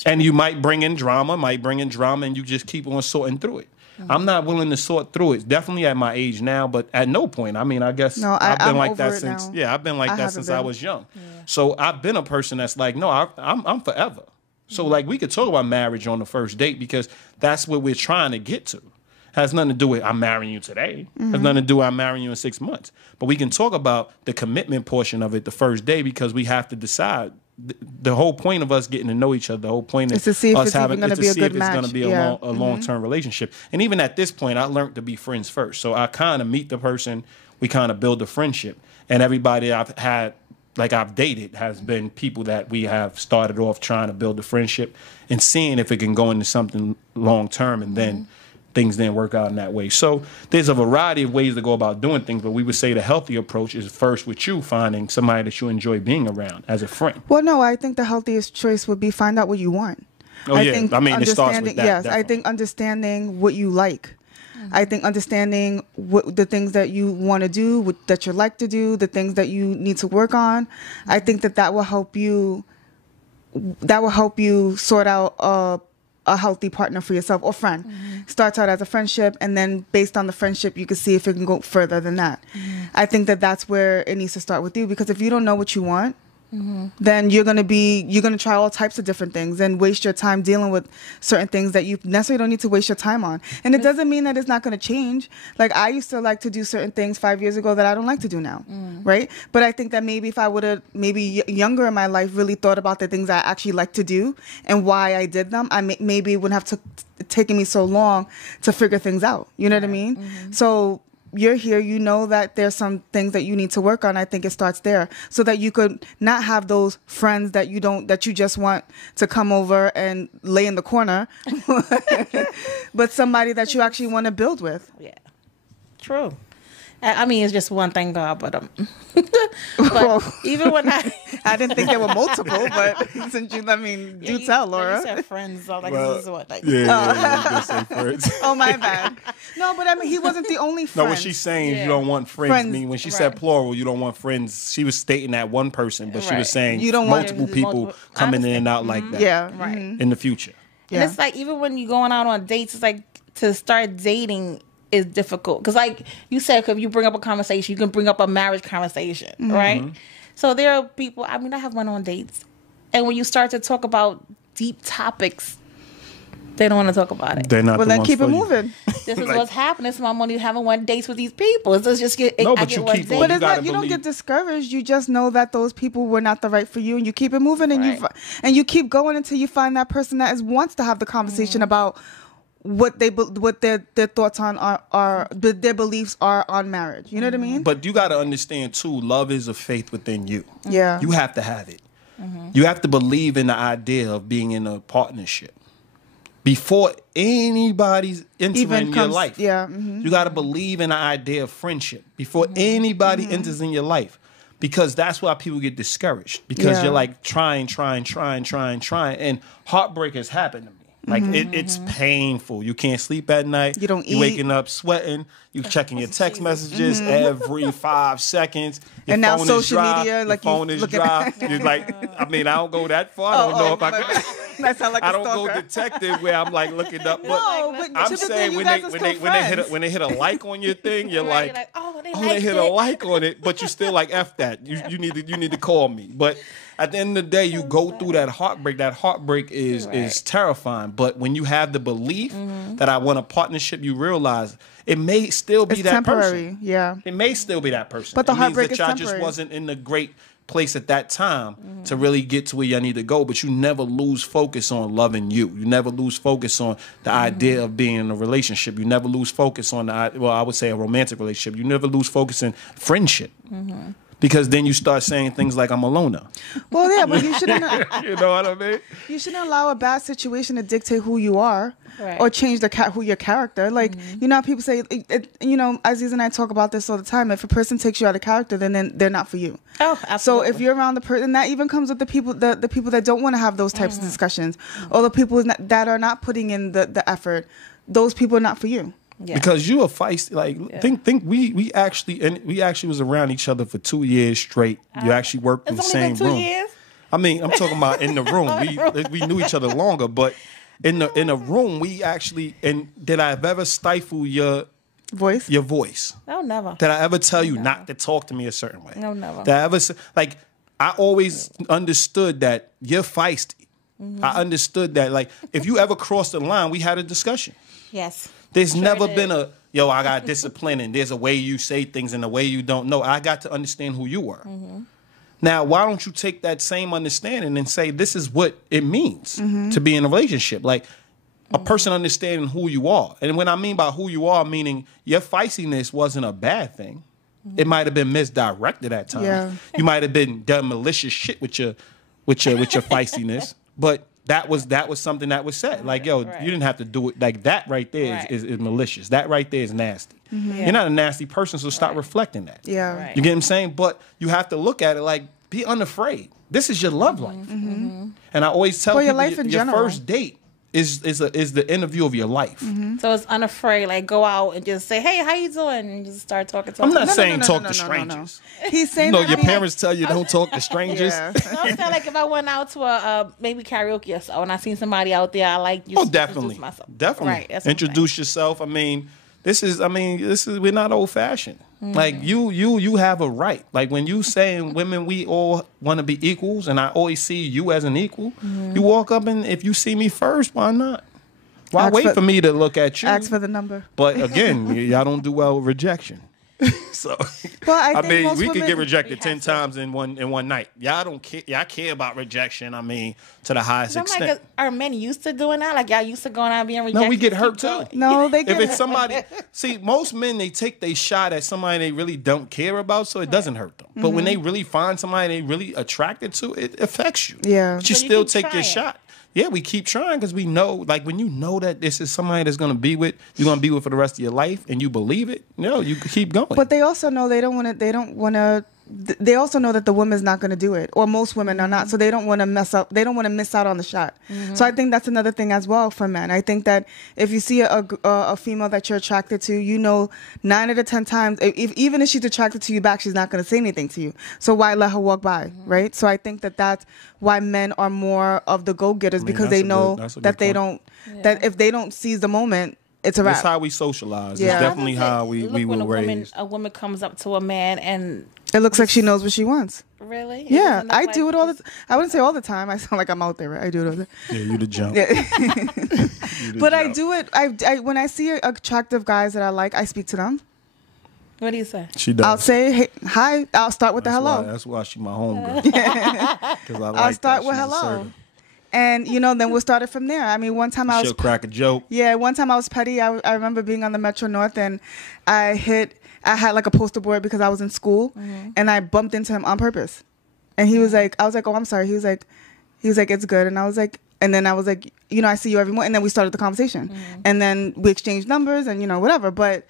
And you might bring in drama, and you just keep on sorting through it. I'm not willing to sort through it. Definitely at my age now, but at no point. I mean, I guess I've been like that since. Yeah, I've been like that since I was young. Yeah. So I've been a person that's like, no, I'm forever. So like we could talk about marriage on the first date because that's what we're trying to get to. Has nothing to do with I'm marrying you today. Has nothing to do with I'm marrying you in 6 months. But we can talk about the commitment portion of it the first day because we have to decide. The whole point of us getting to know each other, the whole point is to see if us it's having going to be a good it's match. going to be a long-term relationship. And even at this point, I learned to be friends first. So I kind of meet the person, we kind of build a friendship. And everybody I've had, like I've dated, has been people that we have started off trying to build a friendship and seeing if it can go into something long-term and then things didn't work out in that way. So there's a variety of ways to go about doing things, but we would say the healthy approach is first with you finding somebody that you enjoy being around as a friend. Well, no, I think the healthiest choice would be find out what you want. Think I mean, it starts with that. Yes, definitely. I think understanding what you like. I think understanding what the things that you want to do, that you like to do, the things that you need to work on. I think that will help you. That will help you sort out a healthy partner for yourself or friend. Starts out as a friendship, and then based on the friendship, you can see if it can go further than that. I think that's where it needs to start with you, because if you don't know what you want, then you're gonna try all types of different things and waste your time dealing with certain things that you necessarily don't need to waste your time on. And it doesn't mean that it's not going to change. Like I used to like to do certain things 5 years ago that I don't like to do now, right? But I think that maybe if I would have younger in my life really thought about the things I actually like to do and why I did them, I maybe it wouldn't have taken me so long to figure things out. You know what I mean? So you're here, you know that there's some things that you need to work on. I think it starts there, so that you could not have those friends that you just want to come over and lay in the corner, but somebody that you actually want to build with. Yeah, true. I mean, it's just one thing, God, but even when I didn't think there were multiple, but since you, do tell, Laura. You said friends, so like this is what, like. Yeah, say friends. Oh, my bad. No, but he wasn't the only friend. No, what she's saying is you don't want friends. I mean, when she said plural, you don't want friends. She was stating that one person, but she was saying you don't multiple people coming in and out like that. Yeah, in the future. Yeah. And it's like even when you're going out on dates, it's like to start dating is difficult because, like you said, if you bring up a conversation, you can bring up a marriage conversation, right? So there are people. I mean, I have went on dates, and when you start to talk about deep topics, they don't want to talk about it. They're not. Well, the then ones keep for it you. moving. This is what's happening. So I'm only having one dates with these people. It's just get. No, I but get you one keep date. on. But You it's gotta not, you don't believe- get discouraged. You just know that those people were not the right for you, and you keep it moving, and Right. you keep going until you find that person that wants to have the conversation about what their thoughts on their beliefs are on marriage. You know what I mean? But you got to understand too, love is a faith within you. Yeah. You have to have it. You have to believe in the idea of being in a partnership before anybody's entering your life. Yeah. You got to believe in the idea of friendship before anybody enters in your life, because that's why people get discouraged, because you're like trying, and heartbreak has happened to me. Like it's painful. You can't sleep at night. You don't eat. You're waking up sweating. You checking your text messages every 5 seconds. Your And now phone is social dry. media, like your you phone is looking dry. You're like, I mean, I don't go that far. I don't know if I my can. bad. That sound like I a don't stalker. go detective where I'm like looking up. But No, but I'm typically saying you when guys they are when still they when they hit friends. when they hit a like on your thing, you're Right, like, like, oh, they they liked hit it. a like on it, but you still like F that. You need to call me. But at the end of the day, you go through that heartbreak. That heartbreak is terrifying. But when you have the belief that I want a partnership, you realize it may still be It's that temporary. person. Yeah. It may still be that person. But the it means heartbreak that is y'all temporary. just wasn't in the great place at that time to really get to where y'all need to go. But you never lose focus on loving you. You never lose focus on the idea of being in a relationship. You never lose focus on I would say a romantic relationship. You never lose focus in friendship. Because then you start saying things like, I'm a loner. Well, yeah, but you shouldn't. You know what I mean? You shouldn't allow a bad situation to dictate who you are, Right. or change who your character. Like you know, how people say, Aziz and I talk about this all the time. If a person takes you out of character, then they're not for you. Oh, So absolutely. if you're around the person, that even comes with the people that don't want to have those types of discussions, or the people that are not putting in the effort. Those people are not for you. Yeah. Because you are feisty. Like think we actually was around each other for 2 years straight. You actually worked in the It's only same been 2 room. years. I mean, I'm talking about in the room. We knew each other longer, but in a room, we actually, and did I have ever stifle your Voice? your voice? No, never. Did I ever tell you not to talk to me a certain way? No, never. Did I ever like? I always understood that you're feisty. I understood that. Like, if you ever crossed the line, we had a discussion. Yes. There's Sure never did. been a, yo, I got discipline, and there's a way you say things and a way you don't know. I got to understand who you were. Now, why don't you take that same understanding and say, this is what it means to be in a relationship? Like, a person understanding who you are. And when I mean by who you are, meaning your feistiness wasn't a bad thing. It might have been misdirected at times. Yeah. You might have been done malicious shit with your feistiness, but that was something that was said. Like, yo, Right. you didn't have to do it. Like, that right there Right. is malicious. That right there is nasty. Yeah. You're not a nasty person, so stop reflecting that. Yeah. Right. You get what I'm saying? But you have to look at it like, be unafraid. This is your love life. And I always tell Well, your people, life in your general. first date is the interview of your life. So it's unafraid. Like, go out and just say, "Hey, how you doing?" And just start talking to I'm them. not saying no, talk no, to no, no, strangers. He's saying You know, that your he- parents tell you don't talk to strangers. Yeah. No, I'm saying, like, if I went out to a maybe karaoke or so, and I seen somebody out there I like, just Oh, introduce definitely, myself. definitely. Right. That's what I'm Introduce yourself. I mean, this is. We're not old fashioned. Like you have a right. Like when you saying women, we all want to be equals, and I always see you as an equal. You walk up and if you see me first, why not? Why Ask wait for me to look at you? Ask for the number. But again, y'all don't do well with rejection. So, Well, I I think mean, most we could women- get rejected We 10 have to. times in one night. Y'all don't care. Y'all care about rejection. I mean, to the highest I'm extent. like, are men used to doing that? Like, y'all used to going out and being rejected? No, we get Keep hurt too. going. No, they get If it's somebody, see, most men, they take their shot at somebody they really don't care about, so it doesn't hurt them. But when they really find somebody they really attracted to, it affects you. Yeah. But you So you still keep take your trying. shot. Yeah, we keep trying because we know, like, when you know that this is somebody that's going to be with, you're going to be with for the rest of your life, and you believe it, you keep going. But they also know they don't want to. They don't want to. They also know that the woman's not going to do it, or most women are not. So they don't want to mess up. They don't want to miss out on the shot. So I think that's another thing as well for men. I think that if you see a female that you're attracted to, 9 out of 10 times, even if she's attracted to you back, she's not going to say anything to you. So why let her walk by, right? So I think that that's why men are more of the go-getters, because that's they a know good- that's a that good they point. don't. That if they don't seize the moment, it's a That's wrap. how we socialize. Yeah. It's definitely That's it. how we Look, were when raised. a woman comes up to a man and It looks like she knows what she wants. really, It Yeah, doesn't look I like do it all the. just- I wouldn't say all the time. I sound like I'm out there. Right? I do it all the. Yeah, you the jump. But I do it. I when I see attractive guys that I like, I speak to them. What do you say? She does. I'll say hey, hi. I'll start with the That's hello. Why, that's why she my homegirl. 'Cause I like I'll start that. with She's hello, assertive. and then we'll start it from there. I mean, one time I was She'll crack a joke. one time I was petty. I remember being on the Metro North, and I had like a poster board because I was in school, and I bumped into him on purpose. And he was like, I was like, oh, I'm sorry. He was like, it's good. And I was like, I see you every morning. And then we started the conversation, and then we exchanged numbers and whatever. But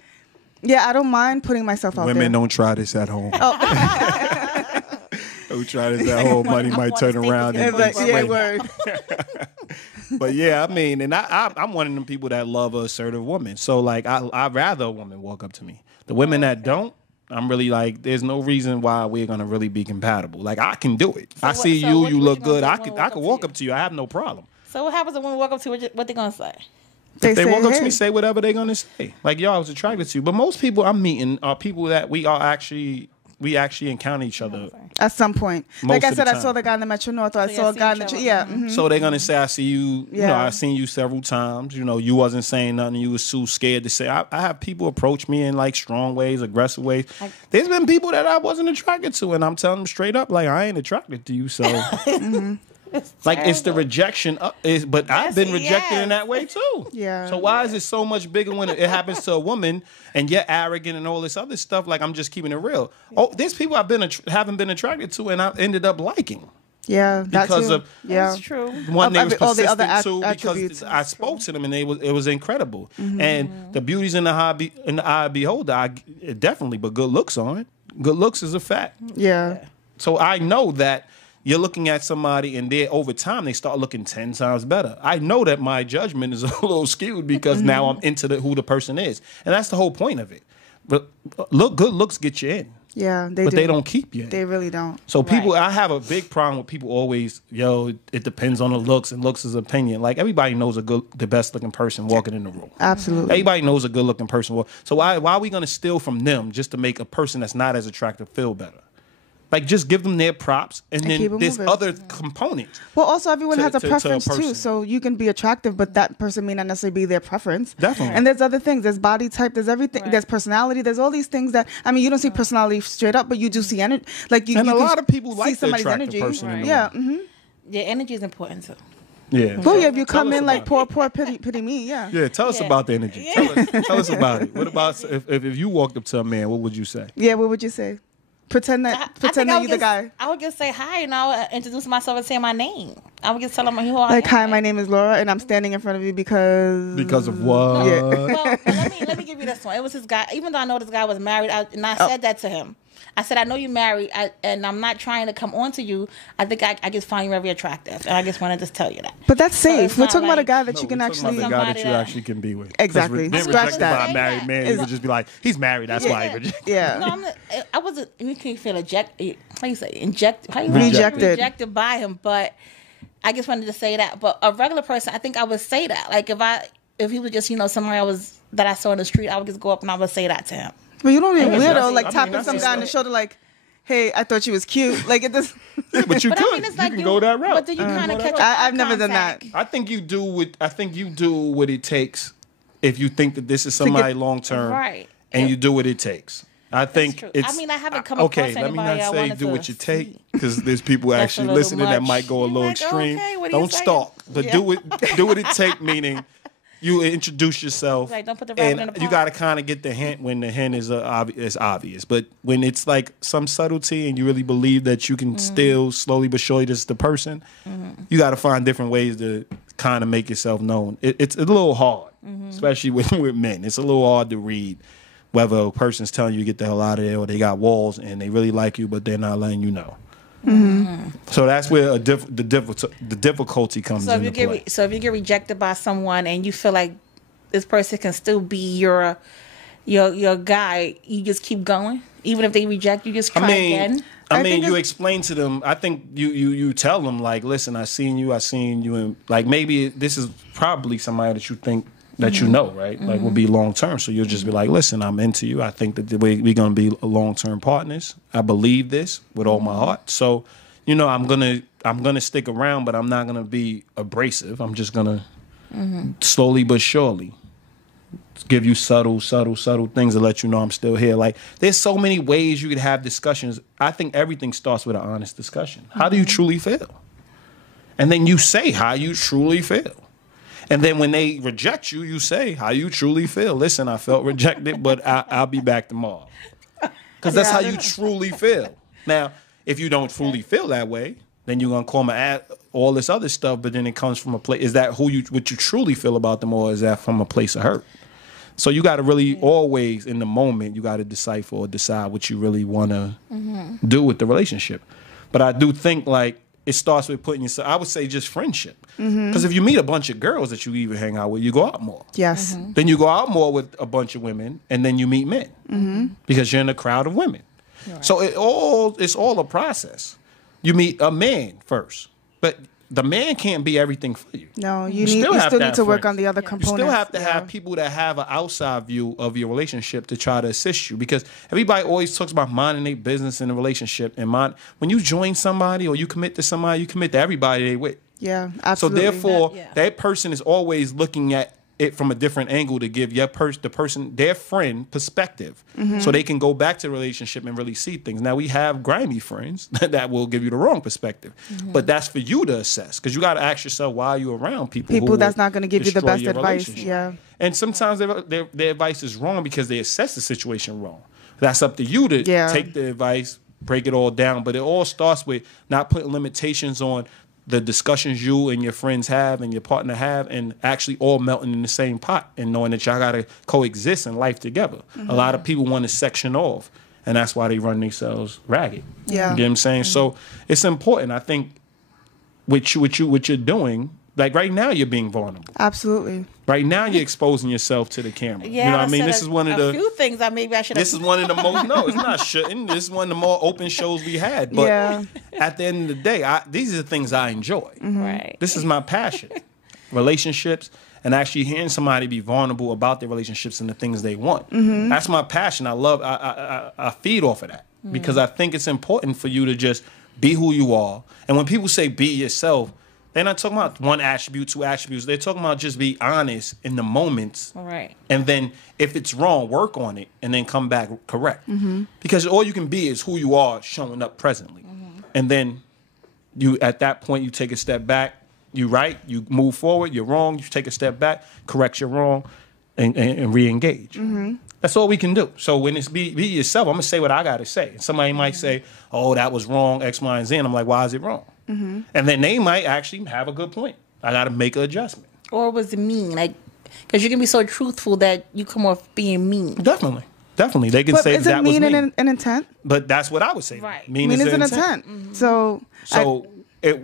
yeah, I don't mind putting myself out there. Women don't try this at home. Don't try this at home. Money might turn around and It's like, yeah, sway. word. But yeah, I mean, and I'm one of them people that love a assertive woman. So like, I'd rather a woman walk up to me. The women that don't, I'm really like, there's no reason why we're gonna really be compatible. Like, I can do it. I see you, what you look gonna good. do I when can we I can walk up to you. I have no problem. So what happens when women walk up to you? What they gonna say? If they say, walk up to hey. me, say whatever they're gonna say. Like, yo, I was attracted to you. But most people I'm meeting are people that we actually encounter each other. At some point, Most like I of the said, I time. saw the guy in the Metro North, or I So saw y'all a guy in see the each other. mhm. So they're gonna say, I see you. You know, Yeah. I've seen you several times. You wasn't saying nothing. You was too scared to say. I have people approach me in like strong ways, aggressive ways. There's been people that I wasn't attracted to, and I'm telling them straight up, like, I ain't attracted to you. So, like, it's the rejection. But I've been rejected in that way too. Yeah. So why is it so much bigger when it happens to a woman and you're arrogant and all this other stuff? Like, I'm just keeping it real. Oh, there's people I've haven't been attracted to, and I ended up liking. Yeah, that Because too. of- yeah. That's true. One, they was all the other persistent too, attributes. because I spoke to them and it was incredible. And the beauty's in the eye of the beholder. Definitely, but good looks aren't. Good looks is a fact. Yeah. So I know that you're looking at somebody and they over time they start looking 10 times better. I know that my judgment is a little skewed because now I'm into who the person is, and that's the whole point of it. But good looks get you in. Yeah, but they don't keep you. They really don't. So people, I have a big problem with people always, it depends on the looks, and looks is opinion. Like everybody knows the best looking person walking in the room. Absolutely. Everybody knows a good looking person. So why are we going to steal from them just to make a person that's not as attractive feel better? Like, just give them their props, and then there's other components. Well, also, everyone has a preference, too. So you can be attractive, but that person may not necessarily be their preference. Definitely. And there's other things. There's body type. There's everything. Right. There's personality. There's all these things that, I mean, you don't see personality straight up, but you do see energy. Like you, and you a lot of people like the somebody's attractive energy. person. Right. Yeah. Mm-hmm. Yeah, energy is important, too. Yeah. Well, yeah, if you come in like poor, pity me, yeah. Yeah, tell us about the energy. Yeah. Tell us about it. What about if you walked up to a man, what would you say? Yeah, what would you say? Pretend that you're the guy. I would just say hi, introduce myself and say my name. I would just tell him who I am. Like, hi, my name is Laura, and I'm standing in front of you because of what? Yeah. Well, let me give you this one. It was this guy. Even though I know this guy was married, I said that to him. I said, I know you're married, and I'm not trying to come on to you. I think I just find you very attractive, and I just want to just tell you that. But that's safe. We're talking about a guy that you can actually... the guy that you actually can be with. Exactly. Scratch that. By a married man, you would just be like, he's married, that's why he rejected. Yeah. No, I wasn't... You can feel rejected by him, but I just wanted to say that. But a regular person, I think I would say that. Like, if he was just, somebody that I saw in the street, I would just go up and I would say that to him. But you don't be weirdo, like tapping some guy on the shoulder, like, "Hey, I thought you was cute." Like it just. Yeah, but you could. I mean, it's like you can go that route. But do you kind of catch? I've never done that. I think you do what it takes if you think that this is somebody long term, right? And you do what it takes. I think it's. I mean, I haven't come across anybody. Let me not say do what you take, because there's people actually listening that might go a little extreme. Okay, don't stalk, but do what it take. Meaning, you introduce yourself, right, don't put the rabbit in the pot. You got to kind of get the hint when the hint is obvious. But when it's like some subtlety and you really believe that you can still slowly but surely this is the person, you got to find different ways to kind of make yourself known. It's a little hard, especially with men. It's a little hard to read whether a person's telling you to get the hell out of there or they got walls and they really like you, but they're not letting you know. So that's where the difficulty comes into play. So if you get rejected by someone and you feel like this person can still be your guy, you just keep going, even if they reject you, just try again. I mean, you explain to them. I think you tell them, like, listen, I seen you, and like maybe this is probably somebody that you think that you know, right? Like, will be long term. So you'll just be like, listen, I'm into you. I think that we're gonna be long term partners. I believe this with all my heart. So, I'm gonna stick around, but I'm not gonna be abrasive. I'm just gonna slowly but surely give you subtle things to let you know I'm still here. Like, there's so many ways you could have discussions. I think everything starts with an honest discussion. How do you truly feel? And then you say how you truly feel. And then when they reject you, you say how you truly feel. Listen, I felt rejected, but I'll be back tomorrow. Because that's how you truly feel. Now, if you don't truly feel that way, then you're going to call me all this other stuff, but then it comes from a place. Is that what you truly feel about them, or is that from a place of hurt? So you got to really always, in the moment, you got to decipher or decide what you really want to do with the relationship. But I do think, like, it starts with putting yourself, I would say just friendship. Because if you meet a bunch of girls that you even hang out with, you go out more. Yes. Then you go out more with a bunch of women, and then you meet men. Because you're in a crowd of women. Right. So it's all a process. You meet a man first. But the man can't be everything for you. No, you still need to work on the other components. You still have to have people that have an outside view of your relationship to try to assist you, because everybody always talks about minding their business in a relationship. And when you join somebody or you commit to somebody, you commit to everybody they with. Yeah, absolutely. So therefore, that person is always looking at it from a different angle to give the person, their friend, perspective, so they can go back to the relationship and really see things. Now, we have grimy friends that will give you the wrong perspective, but that's for you to assess, because you got to ask yourself, why are you around people that's not going to give you the best advice? Yeah, and sometimes their advice is wrong because they assess the situation wrong. That's up to you to take the advice, break it all down, but it all starts with not putting limitations on the discussions you and your friends have and your partner have, and actually all melting in the same pot and knowing that y'all got to coexist in life together. A lot of people want to section off, and that's why they run themselves ragged. Yeah. You get what I'm saying? So it's important. I think what you're doing, Like right now, you're being vulnerable. Absolutely. Right now, you're exposing yourself to the camera. Yeah, you know what I mean? said This is one of the few things I maybe I should have. This is one of the most. No, it's not shouldn't. This is one of the more open shows we had. But at the end of the day, these are the things I enjoy. Right. This is my passion. Relationships and actually hearing somebody be vulnerable about their relationships and the things they want. That's my passion. I love. I feed off of that because I think it's important for you to just be who you are. And when people say be yourself, they're not talking about one attribute, two attributes. They're talking about just be honest in the moments. Right. And then if it's wrong, work on it and then come back correct. Because all you can be is who you are showing up presently. And then you, at that point, you take a step back. You right, you move forward. You're wrong. You take a step back, correct your wrong, and re-engage. That's all we can do. So when it's be yourself, I'm going to say what I got to say. Somebody might say, oh, that was wrong, X, Y, and Z. And I'm like, why is it wrong? And then they might actually have a good point. I got to make an adjustment. Or was it mean? Like, because you can be so truthful that you come off being mean. Definitely. They can say is that it mean was mean. An intent? But that's what I would say. Right. Mean is an intent. So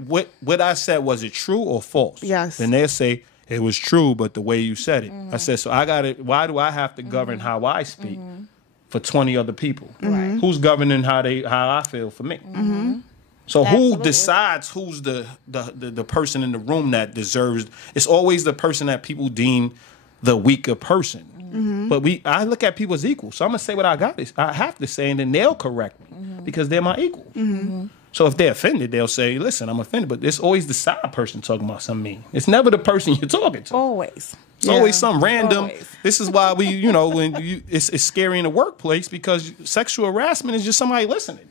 what I said, was it true or false? Yes. Then they'll say it was true, but the way you said it. I said, so I got it. Why do I have to govern how I speak for 20 other people? Right. Who's governing how I feel for me? So who decides who's the person in the room that deserves? It's always the person that people deem the weaker person. But I look at people as equal. So I'm gonna say what I have to say, and then they'll correct me because they're my equals. So if they're offended, they'll say, "Listen, I'm offended." But it's always the side person talking about something mean. It's never the person you're talking to. Always. It's always some random. Always. This is why we, it's scary in the workplace because sexual harassment is just somebody listening.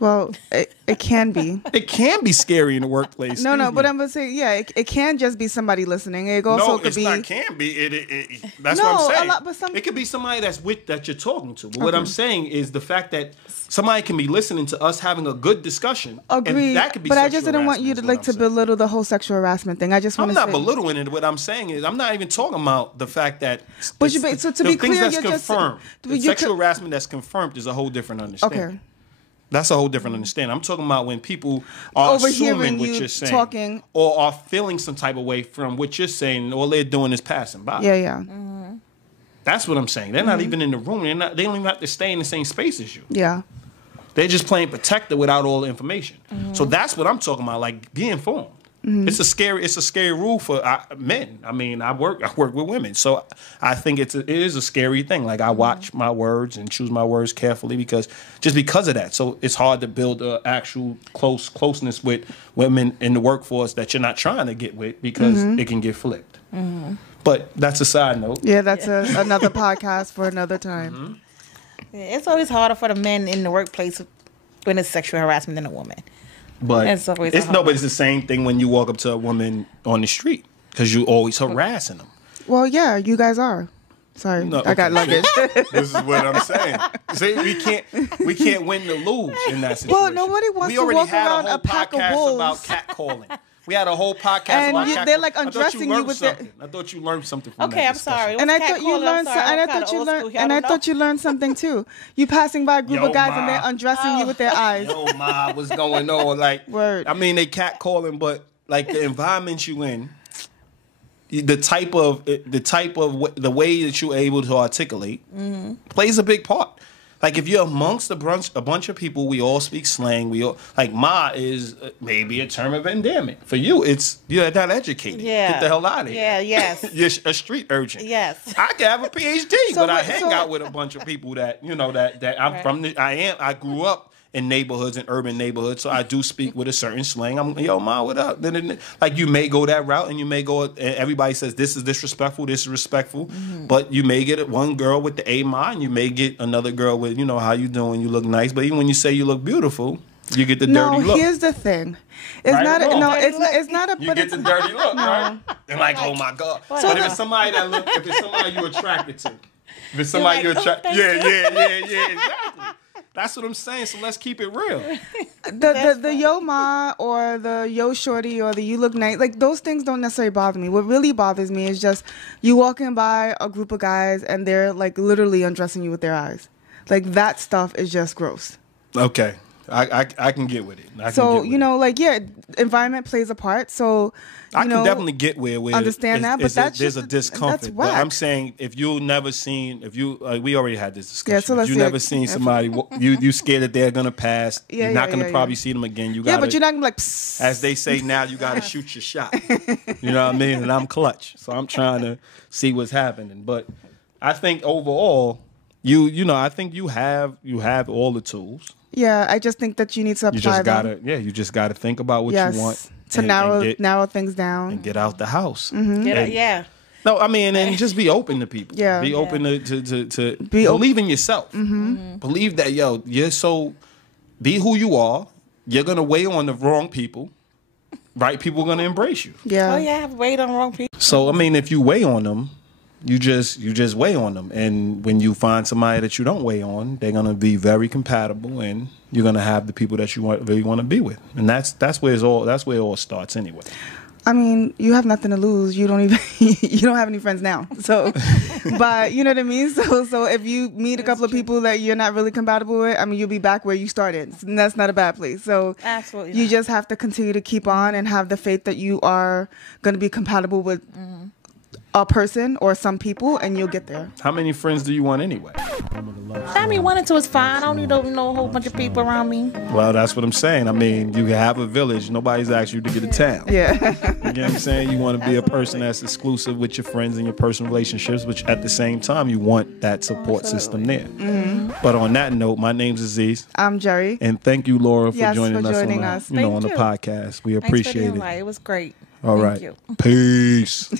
well, it can be. It can be scary in the workplace. No, but I'm gonna say, it can just be somebody listening. It also could be. No, it's not can be. That's No, what I'm saying. a lot, but it could be somebody that you're talking to. But what I'm saying is the fact that somebody can be listening to us having a good discussion. Agreed. And that could be but I sexual just didn't want you to belittle the whole sexual harassment thing. I just want I'm to not belittling it. What I'm saying is I'm not even talking about the fact that. But so to be clear, that's you're confirmed. just Sexual harassment that's confirmed is a whole different understanding. Okay. That's a whole different understanding. I'm talking about when people are assuming what you're saying, talking, or are feeling some type of way from what you're saying. All they're doing is passing by. Yeah. That's what I'm saying. They're not even in the room. They don't even have to stay in the same space as you. Yeah. They're just playing protector without all the information. So that's what I'm talking about. Like, be informed. It's a scary rule for men. I mean, I work with women, so I think it is a scary thing. Like, I watch my words and choose my words carefully because of that. So it's hard to build an actual closeness with women in the workforce that you're not trying to get with because it can get flipped. But that's a side note. Yeah, that's another podcast for another time. It's always harder for the men in the workplace when it's sexual harassment than a woman. But it's always but it's the same thing when you walk up to a woman on the street because you're always harassing them. Well, yeah, you guys are. Sorry, No, I got luggage. This is what I'm saying. See, we can't win to lose in that situation. Well, nobody wants to walk around a pack of wolves. About catcalling. We had a whole podcast and about catcalling. they're like undressing you with their. I thought you learned something from that. Okay, I'm discussion. sorry. And I thought you learned. And I thought you learned something too. You passing by a group of guys and they're undressing you with their eyes. Yo, ma, what's going on? Like, word. I mean, they catcalling, but like the environment you in, the type of the way that you're able to articulate plays a big part. Like if you're amongst a bunch of people, we all speak slang. We all like ma is maybe a term of endearment. For you, it's you're not educated. Yeah. Get the hell out of here. Yeah. Yes. You're a street urchin. Yes. I can have a PhD, but I hang out with a bunch of people that that I'm from. I grew up in neighborhoods, in urban neighborhoods, so I do speak with a certain slang. I'm yo ma, what up? Then like you may go that route, and you may go. Everybody says this is disrespectful, this is respectful, but you may get one girl with the A ma, and you may get another girl with how you doing, you look nice, but even when you say you look beautiful, you get the dirty look. No, here's the thing. It's right not. It's not a. You get the dirty look, right? And like, oh my god. But if it's somebody if it's somebody you're attracted to, if it's somebody you're attracted, yeah, exactly. That's what I'm saying. So let's keep it real. The yo ma or the yo shorty or the you look nice, like those things don't necessarily bother me. What really bothers me is just you walking by a group of guys and they're like literally undressing you with their eyes. Like that stuff is just gross. Okay. I can get with it. So, you know, like, yeah, environment plays a part. So, I can definitely get where understand that, but there's a discomfort. That's but whack. I'm saying if you never seen, we already had this discussion. Yeah, so let's if you never seen somebody, you scared that they're gonna pass. You're not gonna probably see them again. You gotta, but you're not gonna be like, psst. As they say now, you gotta shoot your shot. You know what I mean? And I'm clutch, so I'm trying to see what's happening. But I think overall, I think you have all the tools. Yeah, I just think that you need to apply them. You just gotta think about what you want to narrow things down and get out the house. Yeah. No, I mean, and just be open to people. Yeah, be open to believe in yourself. Believe that be who you are. You're gonna weigh on the wrong people. Right people are gonna embrace you. Yeah. Oh yeah, I've weighed on wrong people. So I mean, if you weigh on them, you just weigh on them, and when you find somebody that you don't weigh on, they're gonna be very compatible, and you're gonna have the people that you really want to be with, and that's where it all starts anyway. I mean, you have nothing to lose. You don't have any friends now. So, but you know what I mean? So if you meet a couple of people that you're not really compatible with, I mean, you'll be back where you started. And that's not a bad place. So absolutely you just have to continue to keep on and have the faith that you are going to be compatible with a person or some people, and you'll get there. How many friends do you want anyway? I mean, 1 or 2 is fine. I don't need to know a whole bunch of people around me. Well, that's what I'm saying. I mean, you have a village. Nobody's asked you to get a town. Yeah. You get what I'm saying? You want to be a person that's exclusive with your friends and your personal relationships, which at the same time, you want that support system there. But on that note, my name's Aziz. I'm Jerry. And thank you, Laura, for joining us on the podcast. We appreciate it. It was great. All right. Thank you. Peace.